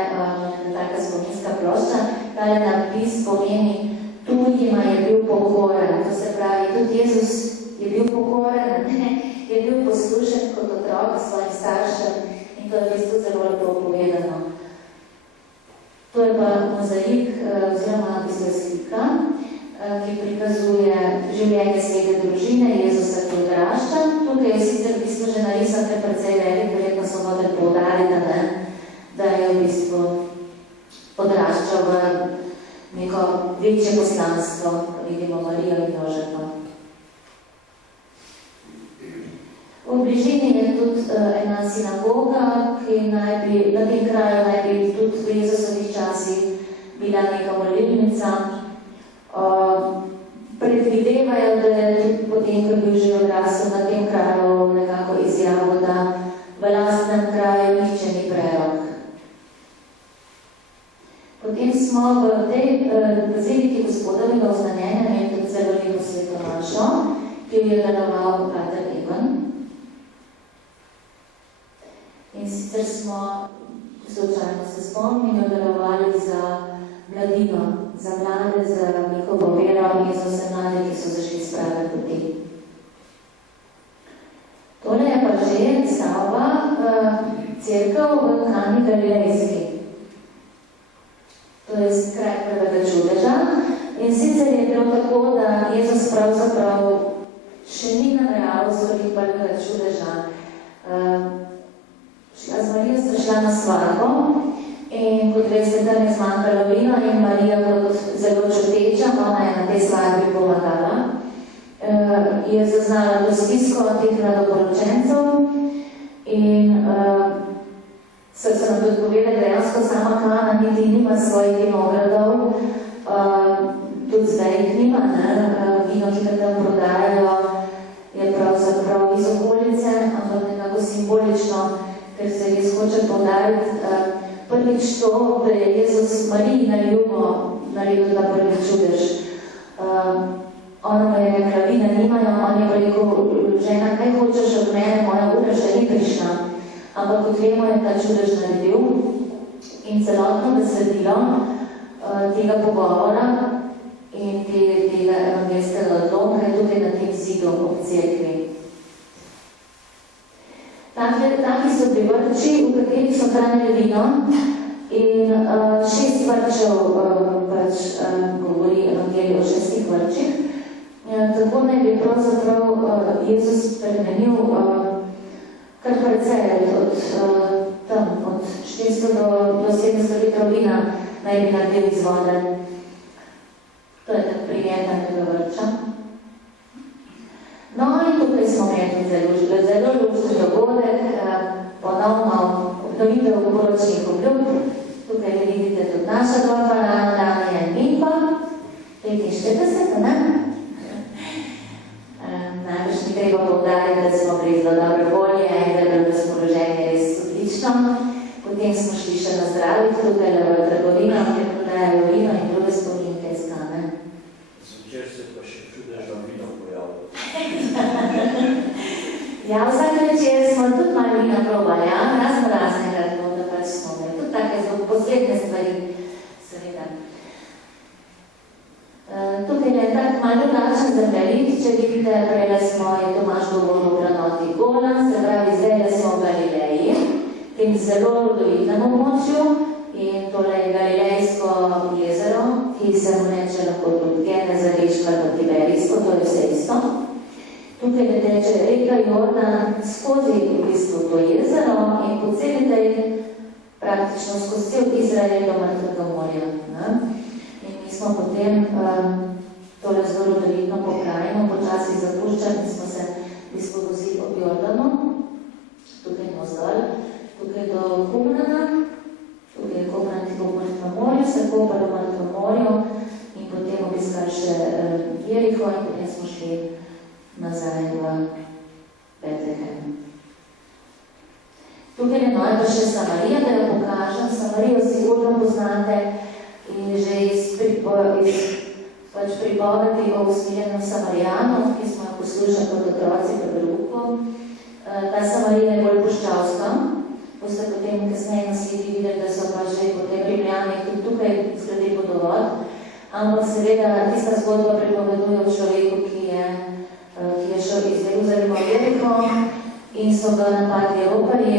taka spominska plošča, tale napis pomeni, tu jima je bil pokoren. To se pravi, tudi Jezus je bil pokoren, je bil poslušen kot otrok svojim staršem in to je v bistvu zelo lepo povedano. To je pa mozaik oziroma slika, ki prikazuje življenje svete družine Jezusa, ki odrašča. Tukaj je sicer v bistvu že narisan kar precej velik, verjetno so hotel poudariti, da je v bistvu odraščal v neko večje poslanstvo, ko vidimo Marijo in Jožefa. V bližini je tudi ena sinagoga, ki na tem kraju naj bi tudi v Jezusovih časih bila neka molilnica. Predvidevajo, da je tudi potem, ko bil že odrasel na tem kraju, nekako izjavo, da v lastnem kraju nihče ni prerok. Potem smo v tej baziliki Gospodovega oznanjenja imeli tudi zelo lepo svetomašo, ki jo je daroval pater Ivan. In sicer smo slučajno se spomnili, darovali za mladino, za mlade, za njihovo vero in za vse mlade, ki so zašli s prave poti. Tole je pa že stavba cerkev v Kani Galilejski. To je kraj prvega čudeža. In sicer je bilo tako, da Jezus pravzaprav še ni nameraval storiti prvega čudeža. Z Marijo sta šla na svadbo in kot veste, tam je zmanjkalo vina in Marija kot zelo čuteča, ona je na tej svadbi pomagala. Je zaznala to stisko teh mladoporočencev in so nam tudi povedali, da dejansko sama Kana niti nima svojih vinogradov, tudi zdaj jih nima, vino, ki ga tam prodajajo, je pravzaprav iz okolice, ampak nekako simbolično, ker se res hoče poudariti prvič to, da je Jezus Mariji naredil ta prvi čudež. Ona mu je rekla, vina nimajo, on je rekel, žena, kaj hočeš od mene, moja ura še ni prišla. Ampak kot vemo, je ta čudež naredil in celotno besedilo tega pogovora in tega evangelskega odlomka je tukaj na tem zidu ob cerkvi. Taki so privrči, v katerih so hranili vino in 6 vrčev govori evangelij o 6 vrčih. Tako naj bi pravzaprav Jezus spremenil kar precej od 400 do 700 litrov vina naj bi naredil iz vode. To je tak primer takega vrča. No in tukaj smo imeli zelo lušten dogodek, ponovno obnovitev poročnih obljub. Tukaj vidite tudi naša dva parana, Danja in Minko, 45, ne? Največ ni treba poudariti, da smo bili zelo dobre volje in da je bilo razpoloženje res odlično. Potem smo šli še na zdravih, tukaj v trgovino, kjer prodajajo vino in druge spominke iz Kane. Zvečer se pa še čudežno vino pojavilo. Ja, vsak večer smo tudi malo vina probali, raznega, da pač smo imeli. Tudi take zelo posledne stvari, seveda. Tukaj je tak malo drugačen zemljevid, če vidite, prele smo je Tomaž govoril o granoti Golan, se pravi, zdaj smo v Galileji, tem zelo rodovitnem območju in tole je Galilejsko jezero, ki se mu reče lahko tudi Geneza, Reška, Tiberijsko, to je vse isto. Tukaj ne teče reka Jordan skozi v bistvu to jezero in po celi tej praktično skozi cel Izrael do Mrtvega morja. In mi smo potem tole zelo rodovitno pokrajino počasi zapuščali in smo se v bistvu vozili ob Jordanu, tukaj navzdol, tukaj do Kumrana, tukaj je Kumran tipo v Mrtvem morju, se kopali v Mrtvem morju in potem obiskali še Jeriho in potem smo šli nazaj v Betlehem. Tukaj je najbolj še Samarija, da jo pokažem. Samarijo sigurno poznate in že iz pripovedi o usmiljenem Samarijanu, ki smo jo poslušali kot otroci v Beruku. Ta Samarija je bolj puščavska. Boste potem kasneje na sledi videli, da so pa že potem Rimljani tudi tukaj zgradili vodovod. Ampak seveda tista zgodba pripoveduje o človeku, ki je šel iz Jeruzalema v Jeriho in so ga napadli roparji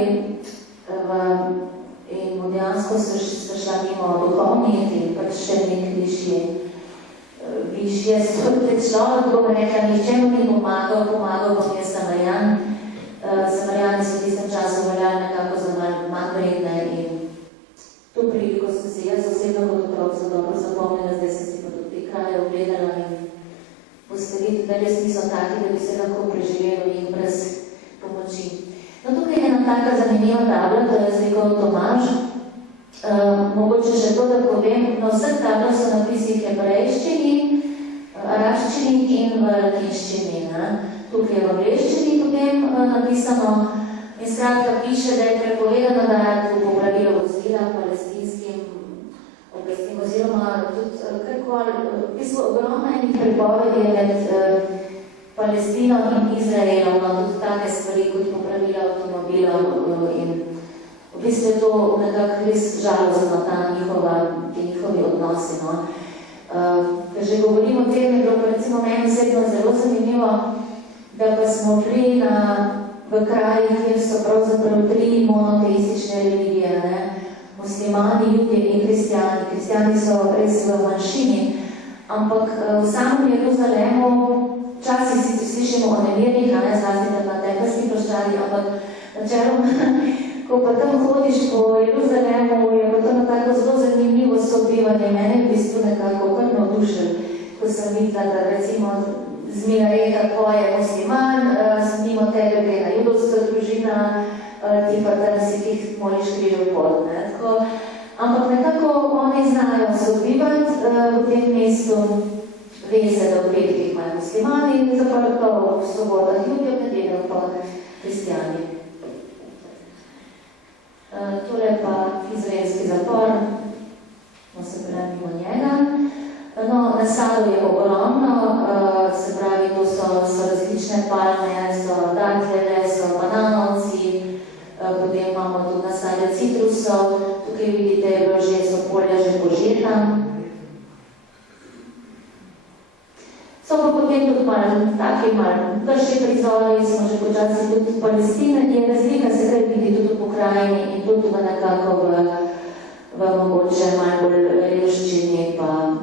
in mu dejansko so šla mimo duhovnih in pač še nek višji jaz človek, bom rekla, nihče mu ni pomagal bom jaz Samarjan. Samarjani so v tistem času veljali nekako za manj vredne in to priliko sem si jaz osebno kot otrok zelo dobro zapomnila, zdaj sem si pa tudi te kraje ogledala in boste videli, da res niso taki, da bi se lahko preživelo in brez pomoči. No, tukaj je ena taka zanimiva tabla, to je zrekel Tomaž. Mogoče še to, da povem, na vseh tablah so napisi v hebrejščini, arabščini in v latinščini. Tukaj je v angleščini potem napisano in skratka piše, da je prepovedano dajati v popravilo vozila palestinskim oblastim oziroma tudi karkoli, v bistvu ogromno enih prepovedi med Palestino in Izraelom, tudi take stvari kot popravila avtomobilov in v bistvu je to nekako res žalostno, ti njihovi odnosi. Ker že govorim o tem, je bilo recimo meni osebno zelo zanimivo, da pa smo bili v krajih, kjer so pravzaprav 3 monoteistične religije, muslimani, judje in kristjani. Kristjani so res v manjšini, ampak v samem Jeruzalemu včasih si slišimo o nevernih, zlasti na Tempelski ploščadi, ampak načeloma, ko pa tam hodiš po Jeruzalemu, je pa to nekako zelo zanimivo sobivanje. Mene v bistvu nekako kar navdušil, ko sem videla, da recimo z minareta poje musliman, mimo tebe gre na judovska družina, ti pa tam si tih moliš križev pod. Ampak nekako oni znajo sobivati v tem mestu, ve se, da v petkih imajo muslimani, zapravo v sobotah ljudje, v nedeljo pa kristjani. Tole pa izraelski zapor, se pravi mimo njega. No, nasadov je ogromno, se pravi, to so različne palme, so datleve, so bananovci, potem imamo tudi nasadje citrusov, tukaj vidite, so polja že požeta. So pa potem tudi taki krši prizori, smo že počasi tudi v Palestine, je razlika se kaj vidi tudi v pokrajini in tudi nekako v mogoče malo bolj revščini pa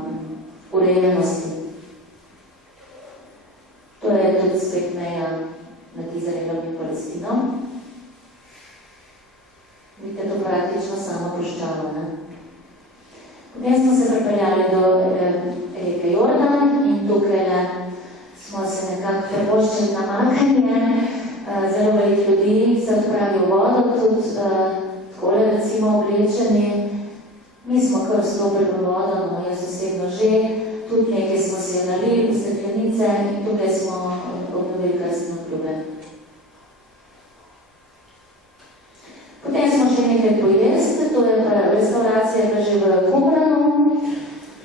urejenosti. To je tudi spet meja med Izraelom in Palestino. Vidite, to praktično samo puščava. Potem smo se pripeljali do reke Jordan in tukaj smo se nekako prepoščili na makanje. Zelo veliko ljudi se odpravi v vodo, tudi takole recimo oblečeni. Mi smo kar vstopili v vodo, no jaz osebno že, tudi nekaj smo se nalili v steklenice in tukaj smo obnovili krstno kljube. Potem smo še nekaj pojesti, to je pa restauracija pa že v Qumranu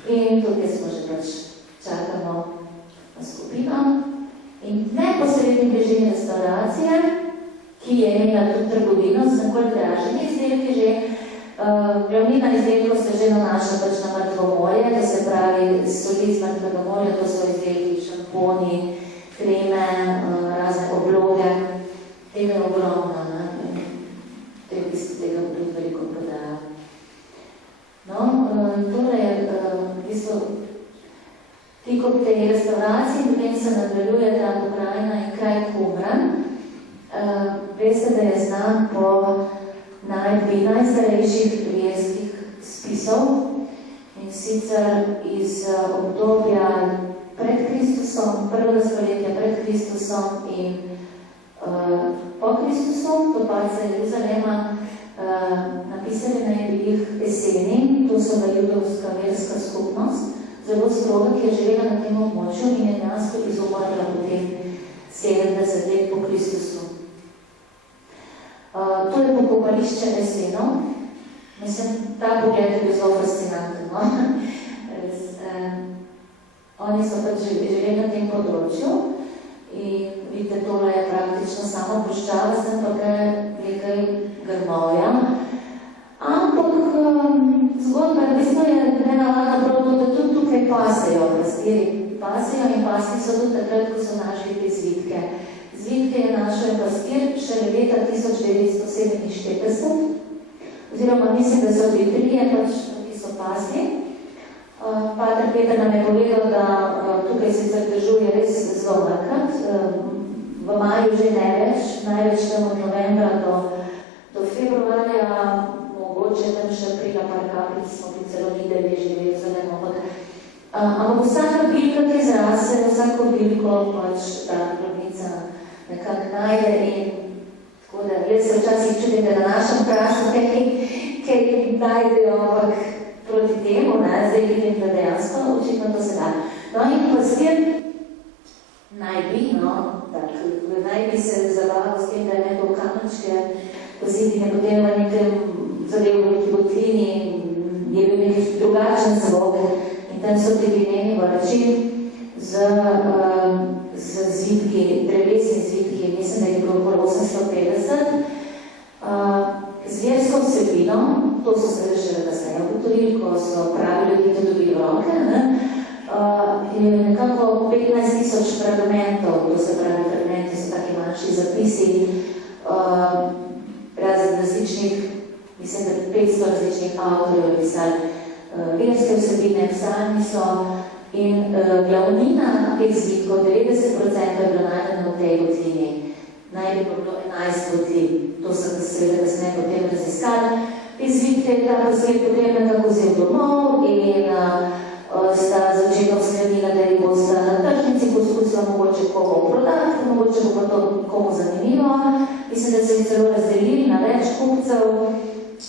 in tukaj smo že pač čakamo na skupino. In neposredni bližini restauracije, ki je imela tudi trgovino z nekoliko dražjimi izdelki že, glavnina izdelkov se že nanaša pač na mrtvo morje, to se pravi soli iz mrtvega morja, to so izdelki, šamponi, kreme, razne obloge, tega je ogromno, v bistvu tega tudi veliko prodaja. No, tole je v bistvu tik ob tej restauraciji, potem se nadaljuje ta pokrajina in kraj Qumran. Veste, da je znan po najdbi najstarejših verskih spisov in sicer iz obdobja pred Kristusom, prvega stoletja pred Kristusom in po Kristusom, to palce Jeruzalema, napisali naj bi jih Eseni, to so judovska verska skupnost, zelo stroga, ki je živela na tem območju in je dejansko izumrla potem 70 let po Kristusu. To je pokopališče Esenov. Mislim, ta pogled je bil zelo fascinanten. Oni so pač živeli na tem področju in vidite, tole je praktično samo puščava, sem pa nekaj grmovja. Ampak zgodba v bistvu je nenavadna prav to, da tudi tukaj pasejo pastiri. Pasejo in pasti so tudi takrat, ko so našli te zvitke. Zvitke je našel pastir šele leta 1947, oziroma mislim, da so bili trije, pač ki so pasli. Pater Peter nam je povedal, da tukaj sicer držuje res zelo markant, v maju že ne več, največ tam od novembra do februarja, mogoče tam še aprila par kapljic smo bi celo videli, že vezane, ampak vsaka bilka, ki zrase, vsako bilko pač ta drobnica nekako najde in tako da jaz se včasih čudim, da na našem krasu kaj najdejo, ampak proti temu, zdaj vidim, da dejansko očitno to se da. No in pastir naj bi se zabavil s tem, da je nekaj kamenčke poziti in potem v nekem zadevu botlini je bil nekaj drugačen zvok in tam so ti glineni vrči z zvitki, drevesni zvitki, mislim, da je bilo okoli 850. Z versko vsebino, to so se še kasneje ugotovili, ko so pravi ljudi to dobili v roke, je nekako 15,000 fragmentov, to se pravi fragmenti so taki manjši zapisi različnih, mislim, da 500 različnih avtorjev pisali verske vsebine, psalmi so in glavnina teh zvitkov, 90% je bilo najdeno v tej votlini. Naj bi bilo 11 votlin. To so seveda kasneje potem raziskali. Te zvitke je ta pastir potem nekako vzel domov in sta začetno sklenila, da jih bosta na tržnici poskusila mogoče komu prodati, mogoče bo pa to komu zanimivo. Mislim, da so jih celo razdelili na več kupcev,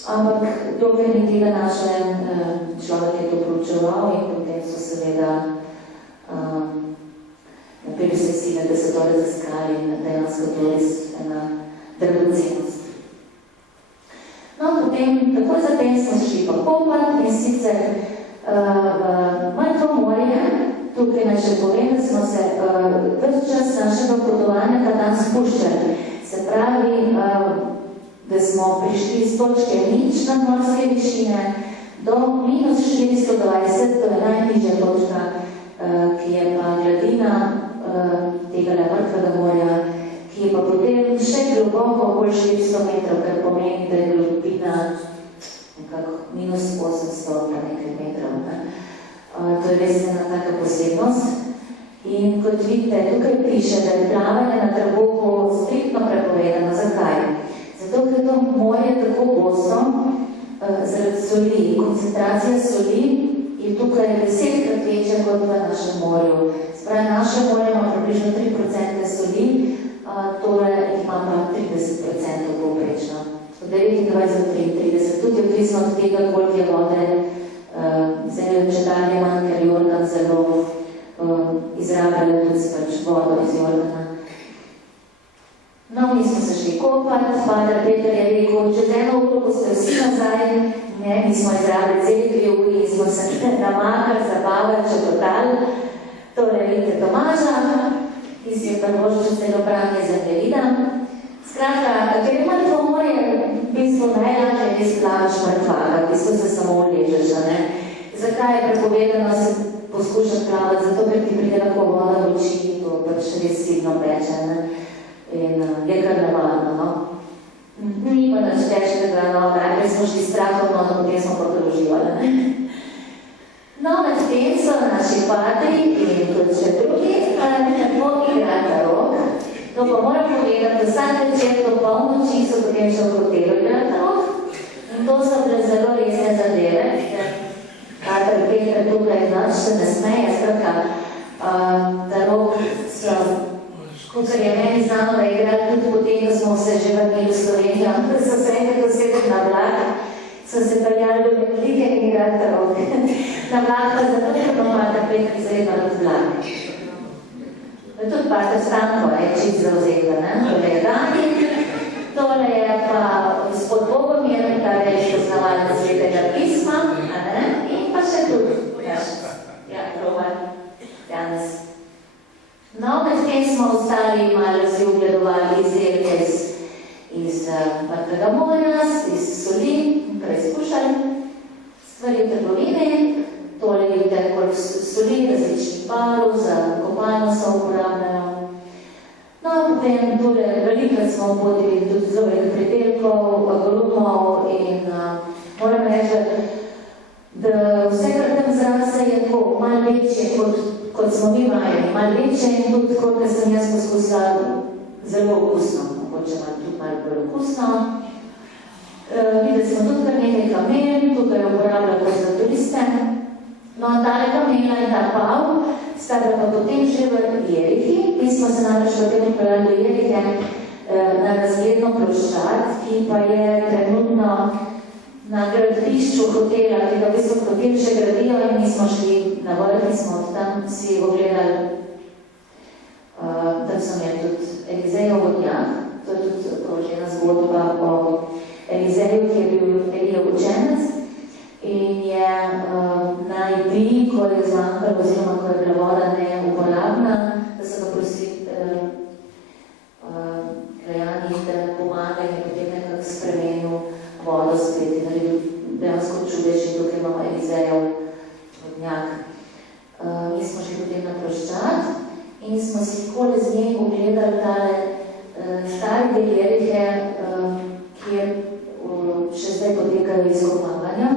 ampak dokaj ni tega našel človek je to proučeval in potem so seveda naprej se sile, da so to raziskali in dejansko to res ena dragocenost. No, potem, takoj zatem smo šli pa kopat in sicer v Mrtvo morje, tukaj naj še povem, da smo se več čas našega potovanja ta dan spuščali. Se pravi, da smo prišli iz točke nič na morske višine do minus 420, to je najnižja točka, ki je pa gladina tega Mrtvega morja, ki je pa potem še globoko okoli 400 metrov, kar pomeni, da je globina nekako minus 800 pa nekaj metrov. To je res ena taka posebnost. In kot vidite, tukaj piše, da je plavanje na Trbuhu striktno prepovedano. Zakaj? Zato, ker to morje tako gosto, zaradi soli, koncentracija soli je tukaj 10-krat večja kot v našem morju. Spravi, naše morje ima približno 3% soli, torej ima pa 30% povprečno. Od 29 do 33, tudi odvisno od tega, koliko je vode, zdaj če dalje manj, ker Jordan zelo izrabljali tudi pač vodo iz Jordana. No, mi smo se šli kopati, Pater Peter je rekel, čez eno uro boste vsi nazaj, ne, mi smo izrabili celi 2 uri in smo se namakali, zabavali, čepotali. Torej, vidite Tomaža, ki si je prvoščil celo branje zemljevida. Skratka, ker je Mrtvo morje, v bistvu najlažje res plavaš mrtvaga, v bistvu se samo uležeš, ne. Zakaj je prepovedano se poskušati plavati? Zato, ker ti pride lahko voda v oči, to pač res silno peče, ne. In je kar nevarno, no. Ni pa nič težkega, no, najprej smo šli strahovno, no, potem smo pa preživali, ne. No, med tem so naši patri in tudi še drugi, tako igrali rok. No, pa moram povedati, da vsak večer do polnoči so potem še v hotelu igrali rok. In to so bile zelo resne zadeve. Pater Peter tukaj noč se ne smeje, skratka, da rok so, kot je meni znano, da igrali tudi potem, da smo se že vrnili v Slovenijo, da so se enkrat dosedli na vlak, so se peljali do Metlike in igrali rok. Na vlak pa zato, ker pa Pater Peter izredno rad vlak. Tudi Pater Stanko je čist zauzela, ne? Tole je Dani, tole je pa gospod Bogomir, kar je poznavalna Svetega pisma, a ne? In pa še tudi, ja, Roman, Janez. No, med tem smo ostali malo si ugledovali izdelke iz Mrtvega morja, iz soli, preizkušali stvari v trgovini. Tole vidite, koliko soli, različnih parov, za kopalno se uporabljajo. No, potem tole velikrat smo podili tudi zelo veliko pridelkov, golumov in moram reči, da vse, kar tam zrase, malo večje, kot smo mi vajeni, malo večje in tudi, kot sem jaz poskusila, zelo okusno, mogoče tudi malo bolj okusno. Videli smo tudi kar nekaj kamel, tukaj je uporabljalo za turiste. No, tale kamela in ta pav sta pa potem že v Jerihi. Mi smo se namreč potem odpeljali do Jerihe na razgledno ploščad, ki pa je trenutno na gradbišču hotela, ki ga v bistvu hotel še gradijo in mi smo šli na vrh in smo tam si ogledali. Tam sem je tudi Elizejev vodnjak, to je tudi položena zgodba o Elizeju, ki je bil Elijev učenec in je na Ibi, ko je zmanjkalo oziroma ko je bila voda neuporabna, da so ga prosili krajani, da pomaga in je potem nekako spremenil vodo spet in naredil dejansko čudež in tukaj imamo Elizejev vodnjak. Mi smo šli potem na ploščad in smo si takole z njej ogledali tale stari del Jerihe, kjer še zdaj potekajo izkopavanja.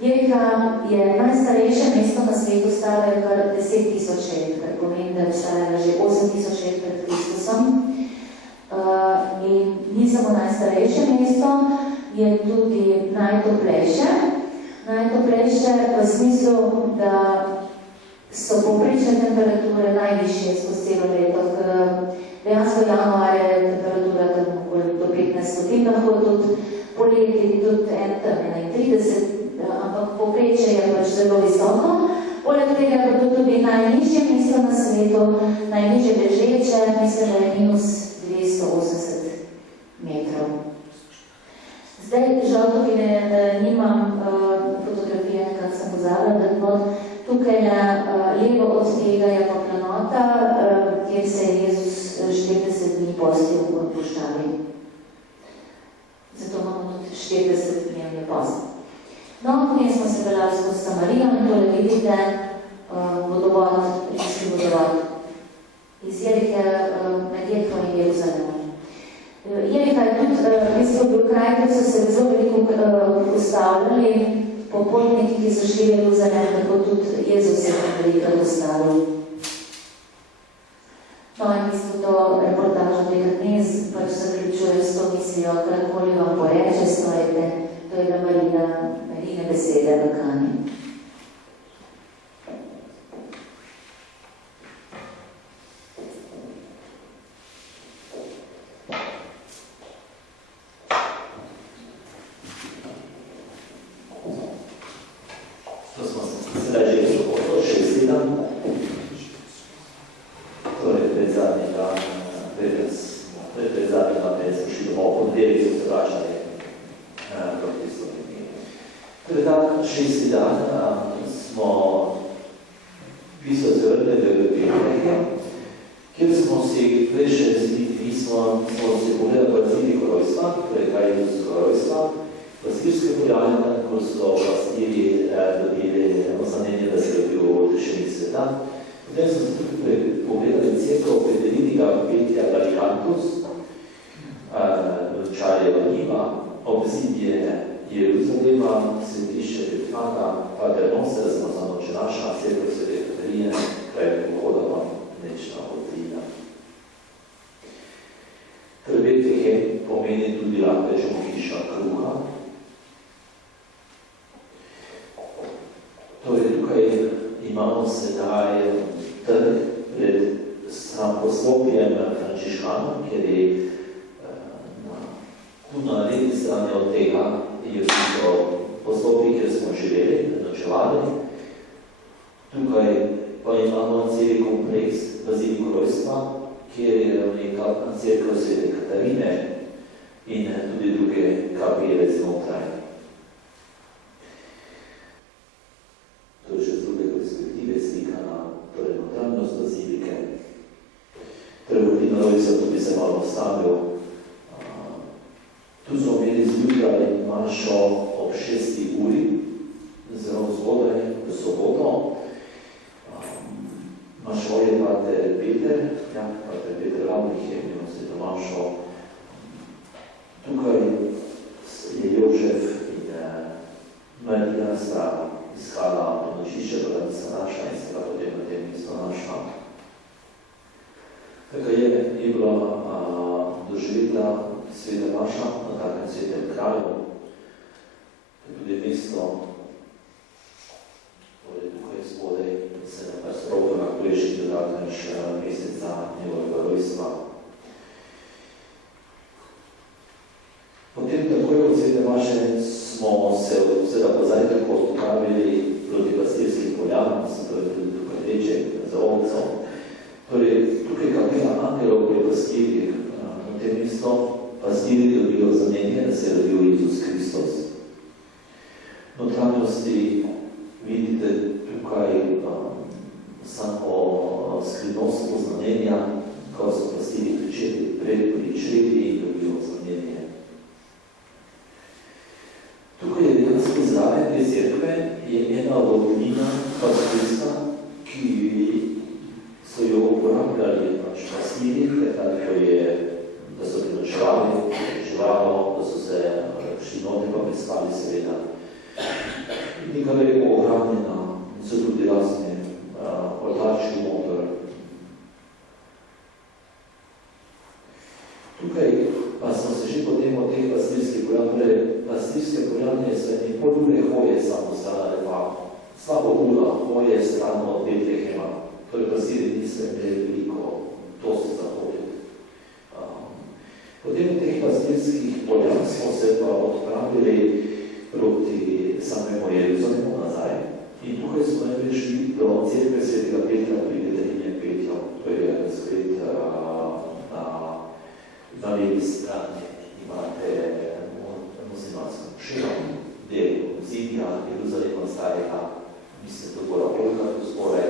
Jeriha je najstarejše mesto na svetu, staro je kar 10.000 let, kar pomeni, da je obstajala že 8.000 let pred Kristusom. In ni samo najstarejše mesto, je tudi najtoplejše. Najtoplejše v smislu, da so povprečne temperature najvišje skozi celo leto. Dejansko januarja je temperatura tam okoli do 15 stopinj, lahko tudi poleti tudi 31, ampak povprečje je pač zelo visoko. Poleg tega je to tudi najnižje mesto na svetu, najnižje ležeče, mislim, da je minus 280 metrov. Zdaj, žal tukaj nimam fotografije, kak sem pozabila, da tukaj na levo od tega je pa planota, kjer se je Jezus 40 dni postil v puščavi. Zato imamo tudi 40 dnevni post. No, potem smo se peljali skozi Samarijo in tole vidite vodovod, rimski vodovod iz Jerihe med Jeriho in Jeruzalemom. Jeriha je tudi v bistvu bil kraj, kjer so se zelo veliko ustavljali popotniki, ki so šli v Jeruzalem, tako tudi Jezus je veliko ustavil. No, in mislim, to reportažo tega dne pač zaključuje s to mislijo, karkoli vam poreče, stojite, to je da Marine besede v Kani. Marija sta iskala nočišče Božanska naša in se ga potem na tem mestu našla. Tako je bila doživeta sveta naša na takem svetem kraju, tudi mesto, torej tukaj spodaj, se nekaj sprogo na prejšnji dodatniš meseca njegovega rojstva. Potem takoj od svete naše smo se vsega po zajtrku odpravili proti pastirskih poljam, se to je tudi tukaj reče za ovco. Torej, tukaj kapela angelov pri pastirih na tem mesto, pastiri dobijo znamenje, da se je rodil Jezus Kristus. V notranjosti vidite tukaj samo skrivnost znamenja, ko so pastiri pri čredi in dobijo znamenje. Tukaj je dejansko zraven te cerkve je ena vodnina pastirska, ki so jo uporabljali pastiri, da so prinočevali živalo, da so se šli note pa prespali seveda. Nekaj je ohranjena, so tudi razne oltarčki motor. Tukaj pa smo se že potem od teh pastirskih poljam, pastirske poljanje so eni pol ure hoje samo stane, pa slabo ura hoje stran od Betlehema. Torej pasiri niso imeli veliko, to se zahoditi. Potem teh pastirskih poljam smo se pa odpravili proti samemu Jeruzalemu nazaj in tukaj smo najprej šli do cerkve svetega Petra pri Vetelinje Petjo. To je spet na levi strani imate muslimansko širok del zidja Jeruzalema starega, mislim, to gora Polka, tu spore,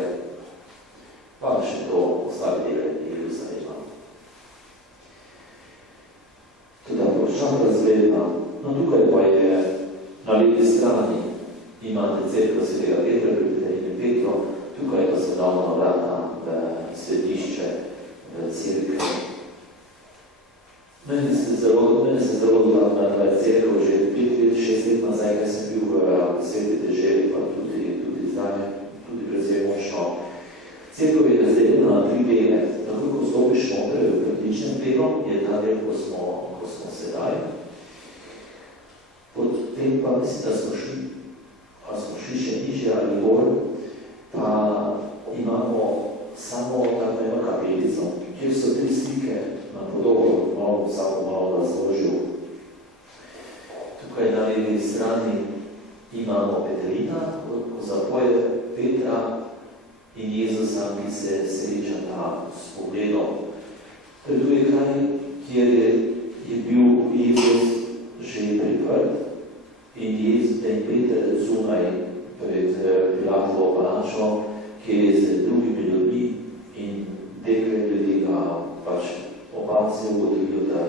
pa še to ostali dele Jeruzalema. Tudi ploščan razgledna, no tukaj pa je na levi strani imate cerkev svetega Petra pri Vetelinje Petro, tukaj pa so davno vrata v svetišče, v cerkev. Mene se zelo dodatna ta cerkev že 5 let, 6 let nazaj, kaj sem bil v sveti deželi, pa tudi zdaj, tudi predvsej močno. Cerkev je razdeljena na 3 dele. Tako, ko stopiš noter v pritličnem delu, je ta del, ko smo sedaj. Potem pa mislim, da smo šli še nižje ali gor, pa imamo samo tako eno kapelico, kjer so 3 slike na podobo, malo vsako malo razložil. Tukaj na levi strani imamo Petrina, ko zapoje Petra in Jezusa, ki se srečata s pogledom. To je tudi kraj, kjer je bil Jezus že priprt in Peter zunaj pred Pilatovo palačo, kjer je z drugimi ljudmi in dekle ljudi ga pač opacijo, ugotovijo, da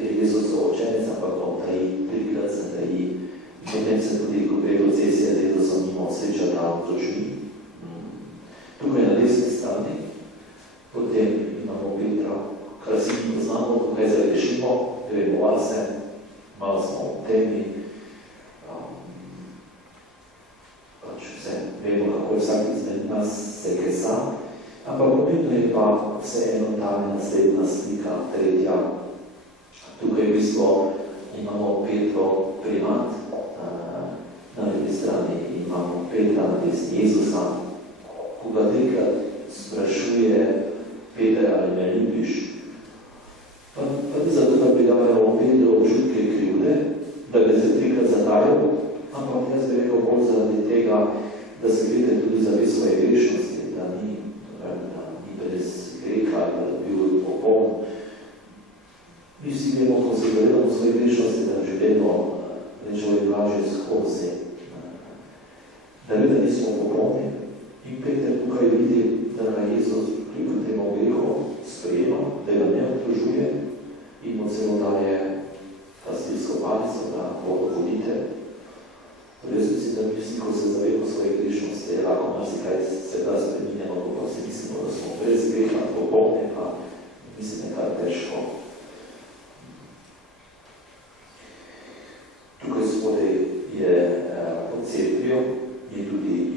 je Jezus učenec, ampak on taji, prikrat se taji. Potem se tudi, ko gre procesija z Jezusom, nimo sreča tam z očmi. Tukaj na desni strani, potem imamo Petra, kar si mi poznamo, tukaj zarešimo, gremo vase, malo smo v temi, pač vse, vemo, kako je vsak izmed nas se kesa, ampak pomembno je pa vseeno ta naslednja slika, tretja. Tukaj v bistvu imamo Petro primat, na levi strani imamo Petra na desni Jezusa, ko ga trikrat sprašuje Peter, ali me ljubiš. Pa ni zato, da bi dal Petro občutke krivde, da bi se trikrat zadajal, ampak jaz bi rekel bolj zaradi tega, da se glede tudi za svoje grešnosti, da ni brez greha, da je bil popoln. Mi vsi vemo, ko se gledamo svoje grešnosti, da življenje človek lažje skozi. Da vedno nismo popolni. In Peter tukaj vidi, da ga Jezus kljub temu grehu sprejema, da ga ne obtožuje in mu celo daje pastirsko palico, da ko vodite. Jaz mislim, da mi vsi, ko se zavemo svoje grešnosti, lahko marsikaj se da spreminjamo, ko pa si mislimo, da smo brez greha, popolni, pa mislim, nekaj težko. Tukaj spodaj je pod cerkvijo, je tudi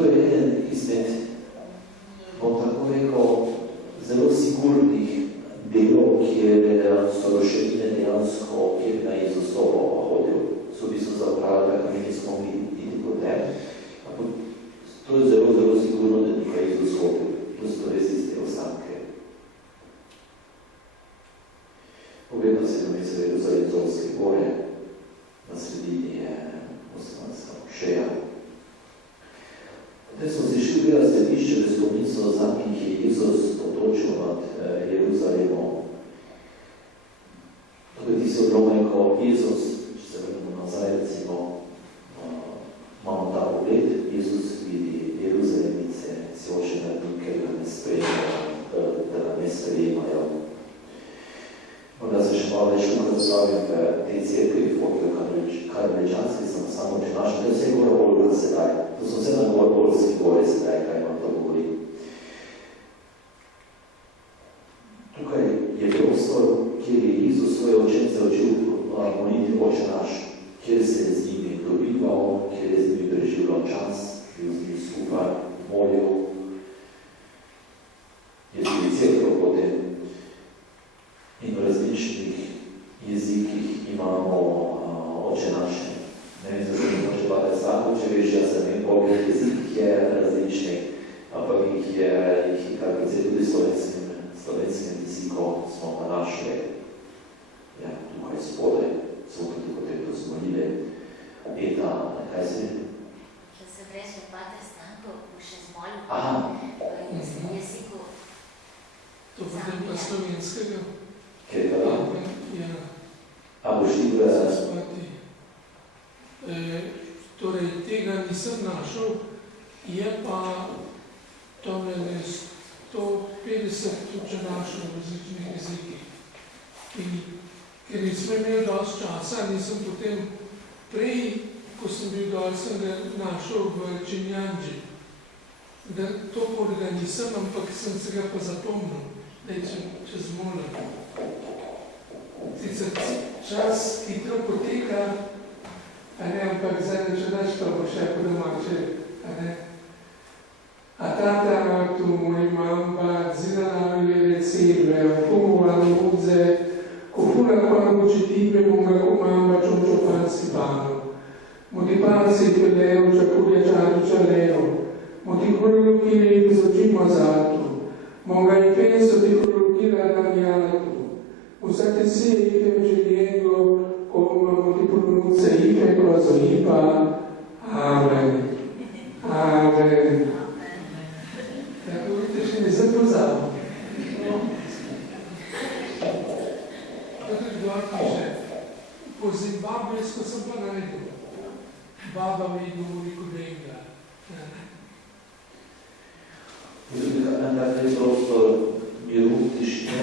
To je eden izmed, bom tako rekel, zelo sigurnih delov, kjer so roševine dejansko, kjer na Jezusovo hodil. So v bistvu zapravili, kar mi nismo iti potem. To je zelo, zelo sigurno, da nekaj Jezus hodil. To so res iste ostanke. Pogledno se nam je seveda za Jezuske gore, na sredini je muslimanska mošeja. Potem smo se šli gledati središče v spomnico, za ki je Jezus otočil nad Jeruzalemom. Tukaj ti se odlomaj, ko Jezus, če se vrnemo nazaj, recimo, imamo ta pogled, Jezus vidi Jeruzalemice, si oče na njim, ker ga ne sprejemajo. Morda se še malo več postavim v tej cerkvi, Karmeličanski, samo če našem, to je vse gora Golgota sedaj. To so vse na Golgotski gore sedaj, kaj imam to govori. Tukaj je prostor, kjer je Jezus svoje učence učil moliti Oče naš, kjer se je z njimi dobival, kjer je z njimi preživljal čas, bil z njimi skupaj, molil. Je tudi cerkev potem. In v različnih jezikih imamo Oče naše. Ne vem, zato ne može bati vsako, če veš, jaz ne vem, koliko jezikih je različnih, ampak jih je kar precej tudi slovenskim jezikom smo pa našli. Ja, tukaj spodaj smo tudi potem to zmolili. Eta, kaj se vidi? Če se vreče Pater Stanko, bo še zmolil v jeziku. To potem pa slovenskega. Kjer ga da? Ja. A boš ti v... Torej, tega nisem našel, je pa tole 150 tuče našel v različnih jezikih. In ker nismo imeli dosti časa, nisem potem prej, ko sem bil dol, sem ga našel v Čenjanži. To morda nisem, ampak sem se ga pa zapomnil, da je čez mola. Sicer čas hitro poteka, ampak zdaj začelaš pa bo še po domače. A tata tu moj mamba, zinala mi recebe, fumu anuze, kufuna quando ci tipe munga comamba ciuncio pansi pano. Moti pansi che leo, ciacuria ciato cialeo, moti quello che ne bisogimo asato, monga in penso di quello che la danniato. Usate sì, ite vegeliego, come moti pronunze, ite cosa ipa. Amen. Amen. Tako vidite, še nisem pozal. Tako gor piše, po zimbabvijsko sem pa naredil. Baba mi govori kodenga. Takaj prostor miru, tišine.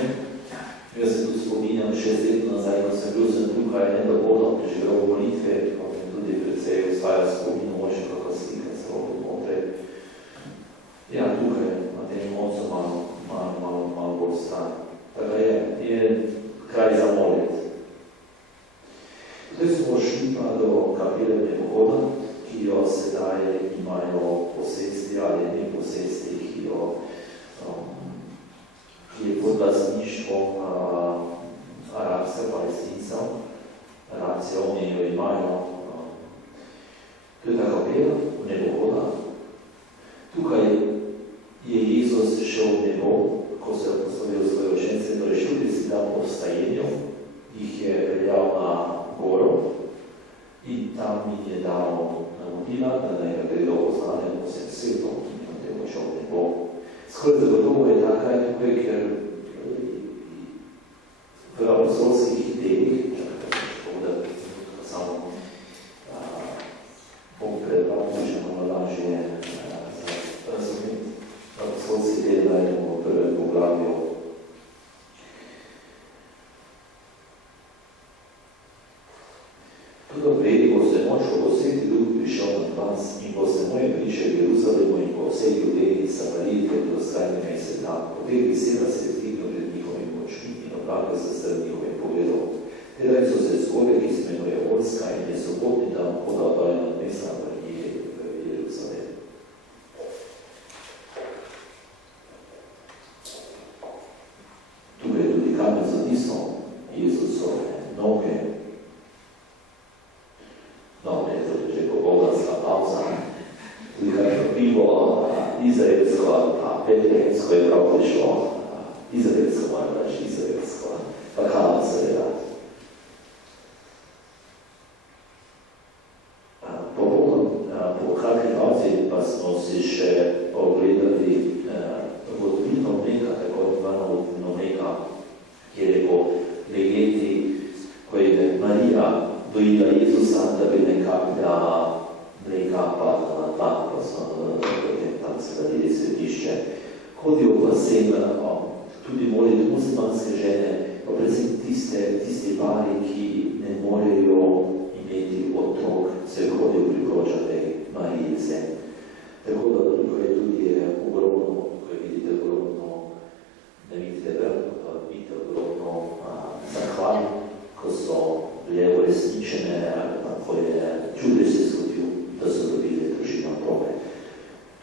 Jaz se tudi spominjam 6 let nazaj, ko sem bil sem tukaj nedovoljno preživel v molitve, pa mi tudi precej ostaja spomin, moče kako slika se odnotre. Ja, tukaj na tem mocu malo bolj stran. Tako je kraj za molit. Zdaj smo šli pa do kapele Nebohoda, ki jo sedaj imajo posesti ali ne posesti, ki je pod lastništvom arabske palestincev. Arabci oni jo imajo. To je ta kapela Nebohoda. Tukaj je Jezus šel v nebo, ko se je poslovil svoje učence, torej šel si tam po vstajenju, jih je peljal na goro in tam jih je dal navodila, da naj ga gredo poznane po vsem svetu in potem odšel v nebo. Skoraj zagotovo je takaj tukaj, ker v apostolskih delih, samo bom predval, če malo lažje razumeti. Apostolski del najdemo v prvem poglavju. Tudi prejeli boste moč, ko bo Sveti Duh prišel nad vas in boste moje priče v Jeruzalemu in po vsej Judeji, Samariji, do skrajne meje sveta. Po teh besedah se je vzdignil pred njihovimi močmi in oplakal se strani njihovim pogledom. Tedaj so se zgodbe, ki se imenuje Orska in je sobotni dan podal dole nad mesta v Jeruzalem. izraelsko, moram reči, izraelsko, pa kava seveda. Po kratki pauzi pa smo si še ogledali vodilno mleka, tako imenovano vodilno mleka, kjer je po legendi, ko je Marija dojila Jezusa, da bi nekakega mleka padla na tla, pa smo tam se radili svetišče. Hodijo pa sem tudi moliti muslimanske žene, pa predvsem tisti pari, ki ne morejo imeti otrok, se hodijo priporočati Marijice. Tako da ko je tudi ogromno, ko vidite ogromno, ne vidite veliko, pa vidite ogromno zahval, ko so bile uresničene, ko je čudež se zgodil, da so dobili družino otroke.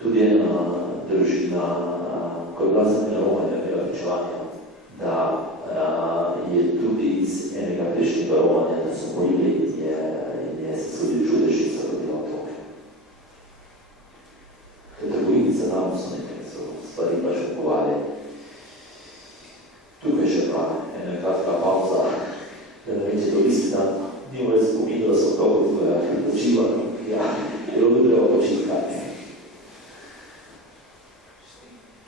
Tudi ena družina, ko je bila zamenjavanja, imela pričevanja, da je tudi iz enega prejšnjega rovanja, da so molili in je se zgodil čudež in so dobila otroke. To je trgovinice, tam so nekaj stvari pa še povali. Tukaj še pa ena kratka pauza, da ne vem, če to isti dan, nimo je spominjalo, da so kako počivali, ja, je bilo počitkati.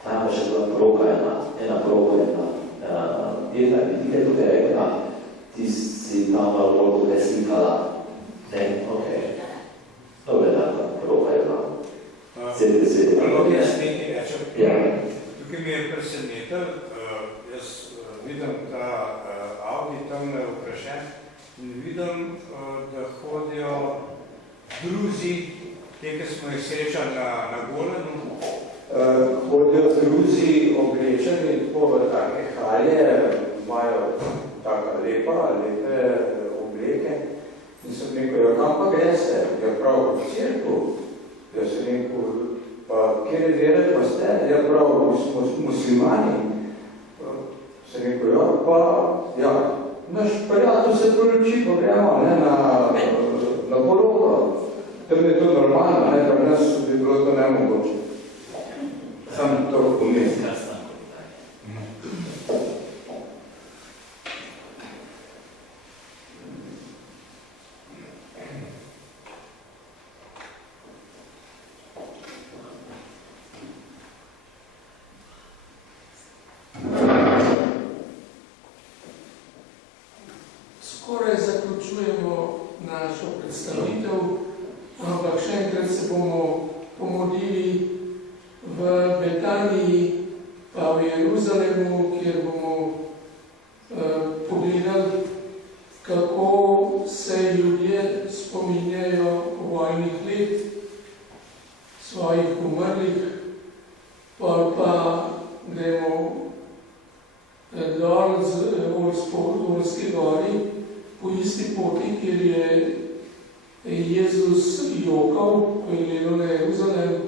Tam pa še bila poroka ena poroka ena. Ena, vidite tukaj rekla, ti si tam malo tukaj slikala. Ne, okej. Dobre, da, poroka je bila. Sveti. Prvo jaz nekaj rečem. Ja. Tukaj mi je presenetel, jaz vidim ta Audi tam ukrašen in vidim, da hodijo druzi, te, ki smo jih srečali na Golenu. Hodijo druzi oblečeni po take halje, imajo taka lepe obleke in sem rekel, ja, kam pa greste? Ja, prav v cirku. Jaz sem rekel, pa kjer vere pa ste? Ja, prav, smo muslimani. Sem rekel, ja, pa, ja, naš prijatelj se poroči, pa gremo, ne, na poroko. Tam je to normalno, ne, pa nas bi bilo to nemogoče. Sam to umestim. Skoraj zaključujemo našo predstavitev, ampak še enkrat se bomo pomodlili v Betaniji, pa v Jeruzalemu, kjer bomo pogledali, kako se ljudje spominjajo vojnih let, svojih umrlih, pa gremo dol z Orski gori, po isti poti, kjer je Jezus jokal, ko je gledal na Jeruzalem,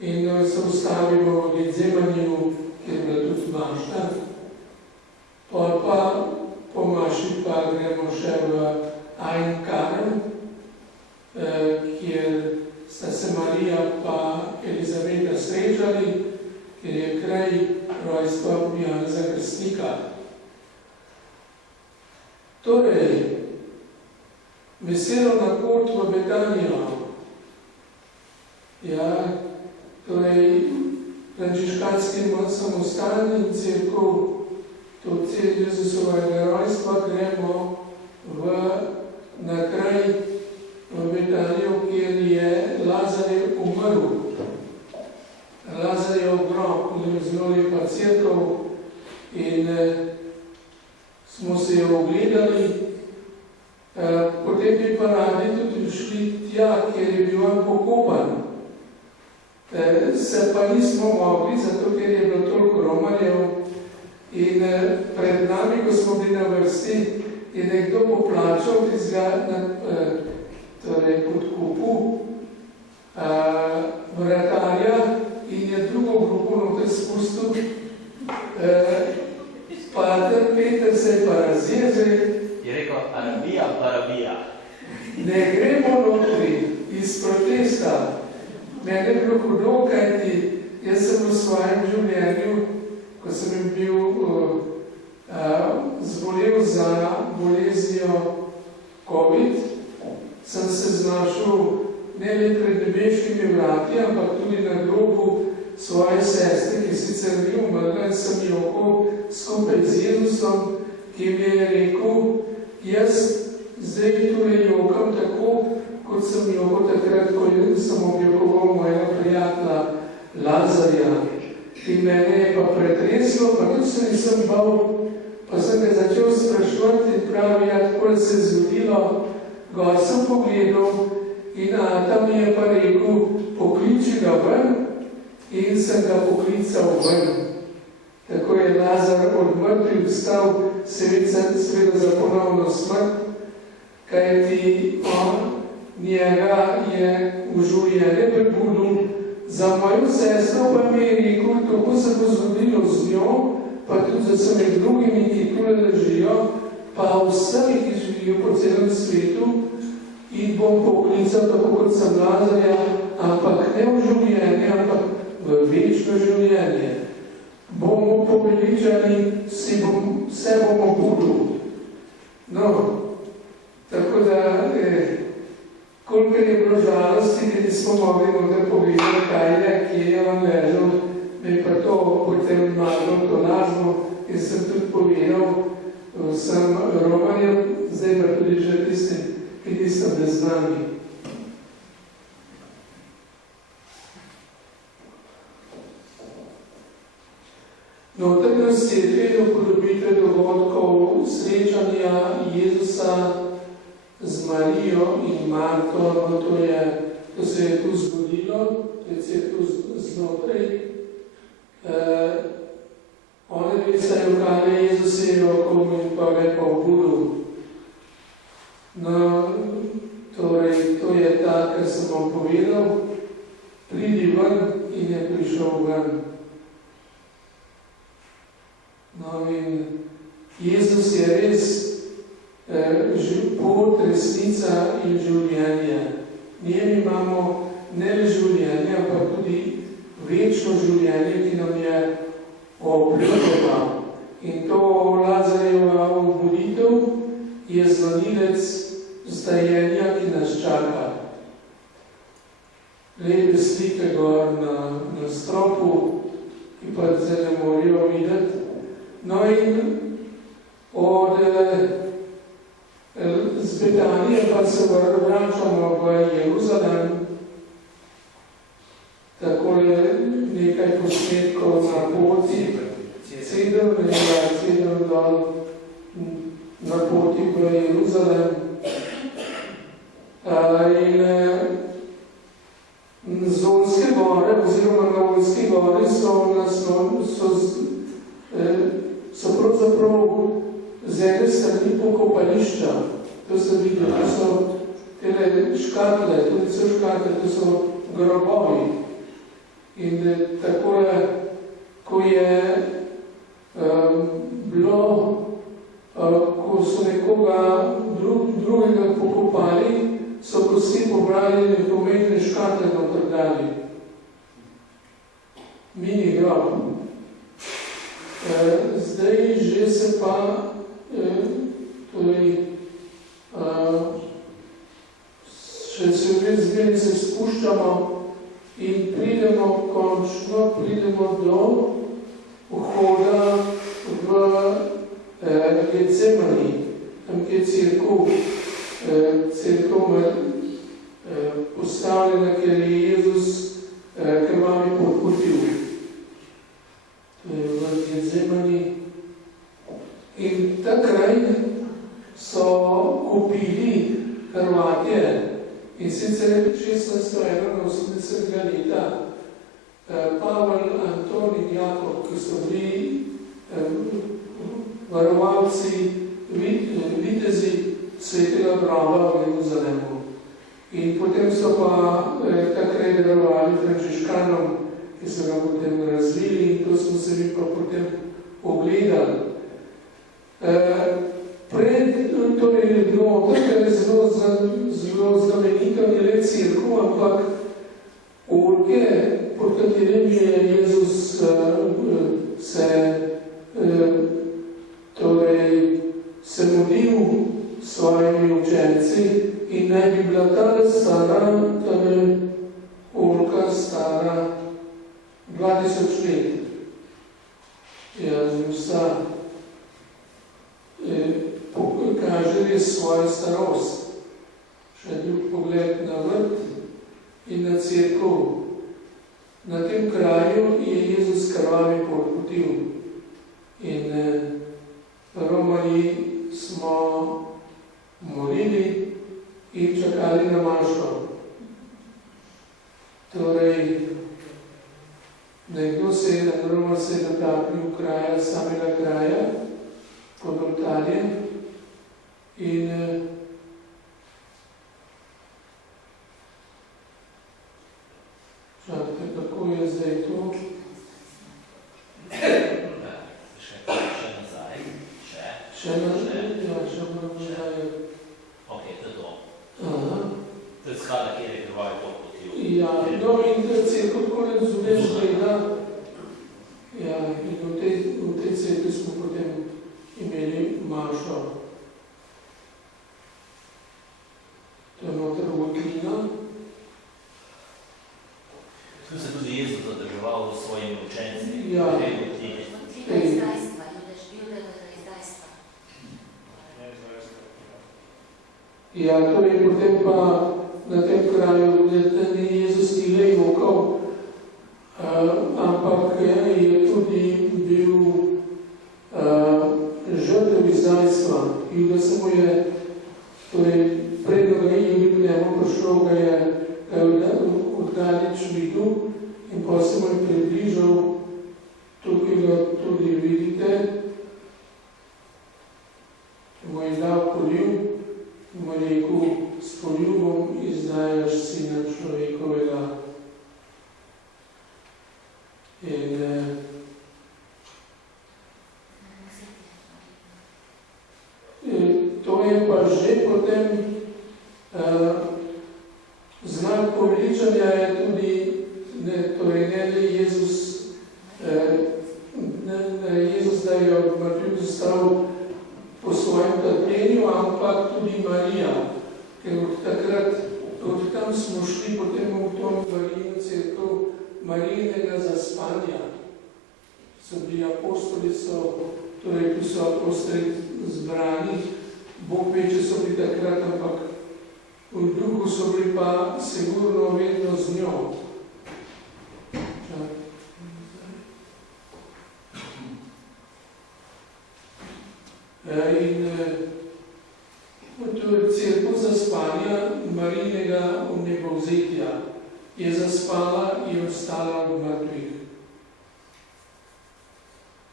in se ustavimo v Getzemaniju, kjer je bila tudi mašta. Pa po maši pa gremo še v Ain Karem, kjer sta se Marija pa Elizaveta srečali, kjer je kraj rojstva Janeza Krstnika. Torej, veselo na pot v Betanijo. Ja, torej, frančiškanski samostalni cerkev, to cel Jezusovega rojstva, gremo na kraj v Betanijo, kjer je Lazarjev umrl. Lazarjev grob, zelo lepa cerkev, in smo se jo ogledali. Potem bi pa radi tudi šli tja, kjer je bil on pokopan. Se pa nismo mogli, zato ker je bilo toliko romarjev, in pred nami, ko smo bili na vrsti, je nekdo poplačal torej podkupu vratarja in je drugo grupo noter spustil. Pater Peter se je pa razjezil. Je rekel, Arabija. Ne gremo notri iz protesta. Mene je bilo hudo, kajti jaz sem v svojem življenju ko sem bil zbolel za boleznijo COVID, sem se znašel ne le pred nebeškimi vrati, ampak tudi na grobu svoje sestre, ki sicer ni umrla, in sem jokal skupaj z Jezusom, ki mi je rekel, jaz zdaj tule jokam tako, kot sem jokal takrat, ko sem objokoval mojega prijatelja Lazarja. In mene je pa pretreslo, pa tudi se nisem bal, pa sem ga začel sprašovati in pravi, tako se je zgodilo, gor sem pogledal in tam mi je pa rekel, pokliči ga ven, in sem ga poklical ven. Tako je Lazar od mrtvih vstal, seveda za ponovno smrt, kajti on njega je v življenje prebudil. Za mojo sestro pa mi je rekel, kako se bo zgodilo z njo, pa tudi za vsemi drugimi, ki tule ležijo, pa vsemi, ki živijo po celem svetu, in bom poklical tako kot sem Lazarja, ampak ne v življenje, ampak v večno življenje. Bomo poveličani, vse bomo budil. No, tako da, koliko je bilo žalosti, da nismo mogli noter pogledati, kaj je, kje je on ležal, me pa to potem malo to lažno in sem tudi povedal vsem Romanjem, zdaj pa tudi že tistim, ki niso bez nami. Notrnost je dve upodobitve dogodkov srečanja Jezusa z Marijo in Marto, no to se je tu zgodilo, se je tu znotraj. One dve sta jokale, Jezus je jokal in pa ga pa obudil. No, torej, to je ta, kar sem vam povedal, pridi ven in je prišel ven. No in Jezus je res pot, resnica in življenje. Njem imamo ne le življenje, ampak tudi večno življenje, ki nam je obljubljeno. In to Lazarjeva obuditev je zvonilec vstajenja, ki nas čaka. Lepe slike gor na stropu, ki pa se ne morajo videti. No in od z Betanije pa se vračamo v Jeruzalem, takole nekaj posnetkov na poti, sedem dol na poti v Jeruzalem. In Zonske gore oziroma Navojske gore so pravzaprav z ene strani pokopališča. To se vidi, to so tele škatle, tudi so škatle, to so grobovi. In takole, ko je bilo, ko so nekoga drugega pokopali, so kosti pobrali in pomembne škatle notrdali. Mini grob. Zdaj že se pa še zmeri se spuščamo in končno pridemo do vhoda v Getsemani, tam je cerkev postavljena, ker je Jezus krvami pokutil. V Getsemani. In takrat so kupili Hrvatje in sicer 1681 leta Pavel, Anton in Jakob, ki so bili varovalci, vitezi svetega graba v Jeruzalemu. In potem so pa takrat darovali frančiškanom, ki so ga potem razvili in to smo se mi pa potem ogledali. Torej je bilo, tako je zelo znamenito, ni le cerkev, ampak orge, pod katerim je Jezus se učenci in naj bi bila ta stara, oljka stara 2000 let. Jaz vsa kaže res svojo starost. Še drug pogled na vrt in na cerkev. Na tem kraju je Jezus krvavi pokutil. In Romani smo molili in čakali na mašo. Torej, nekdo Roman se je dotaknil kraja, samega kraja, pod oltarjem in čakajte, kako je zdaj to? Še nazaj. Ok, to je to. Aha. To je skala, kjer je krvavi pokutil. Ja, no in to je cerkev tako razumeš, da ja, in v tej cerkvi smo potem imeli mašo. To je noter votlina. Tu se tudi Jezus zadrževal s svojimi učenci. Ja. Ja, torej potem pa na tem kraju, da ni Jezus ni le jokal, ampak je tudi bil žrtev izdajstva. In da se mu je, torej predno ga je bil k njemu prišel, ga je oddalič videl in pa se mu je približal, tukaj ga tudi vidite, mu je dal poliv, mu je rekel, s poljubom izdajaš sina človekovega. In to je pa že potem znak poveličanja je tudi, torej ne le Jezus, Jezus, da je od mrtvih vstal po svojem trpljenju, ampak tudi Marija. Ker od tam smo šli potem v to Marijino cerkev Marijinega zaspanja. So bili apostoli, torej tu so apostoli zbrani, Bog ve, če so bili takrat, ampak v duhu so bili pa sigurno vedno z njo. In to je cerkev zaspanja Marijinega vnebovzetja. Je zaspala in ostala od mrtvih.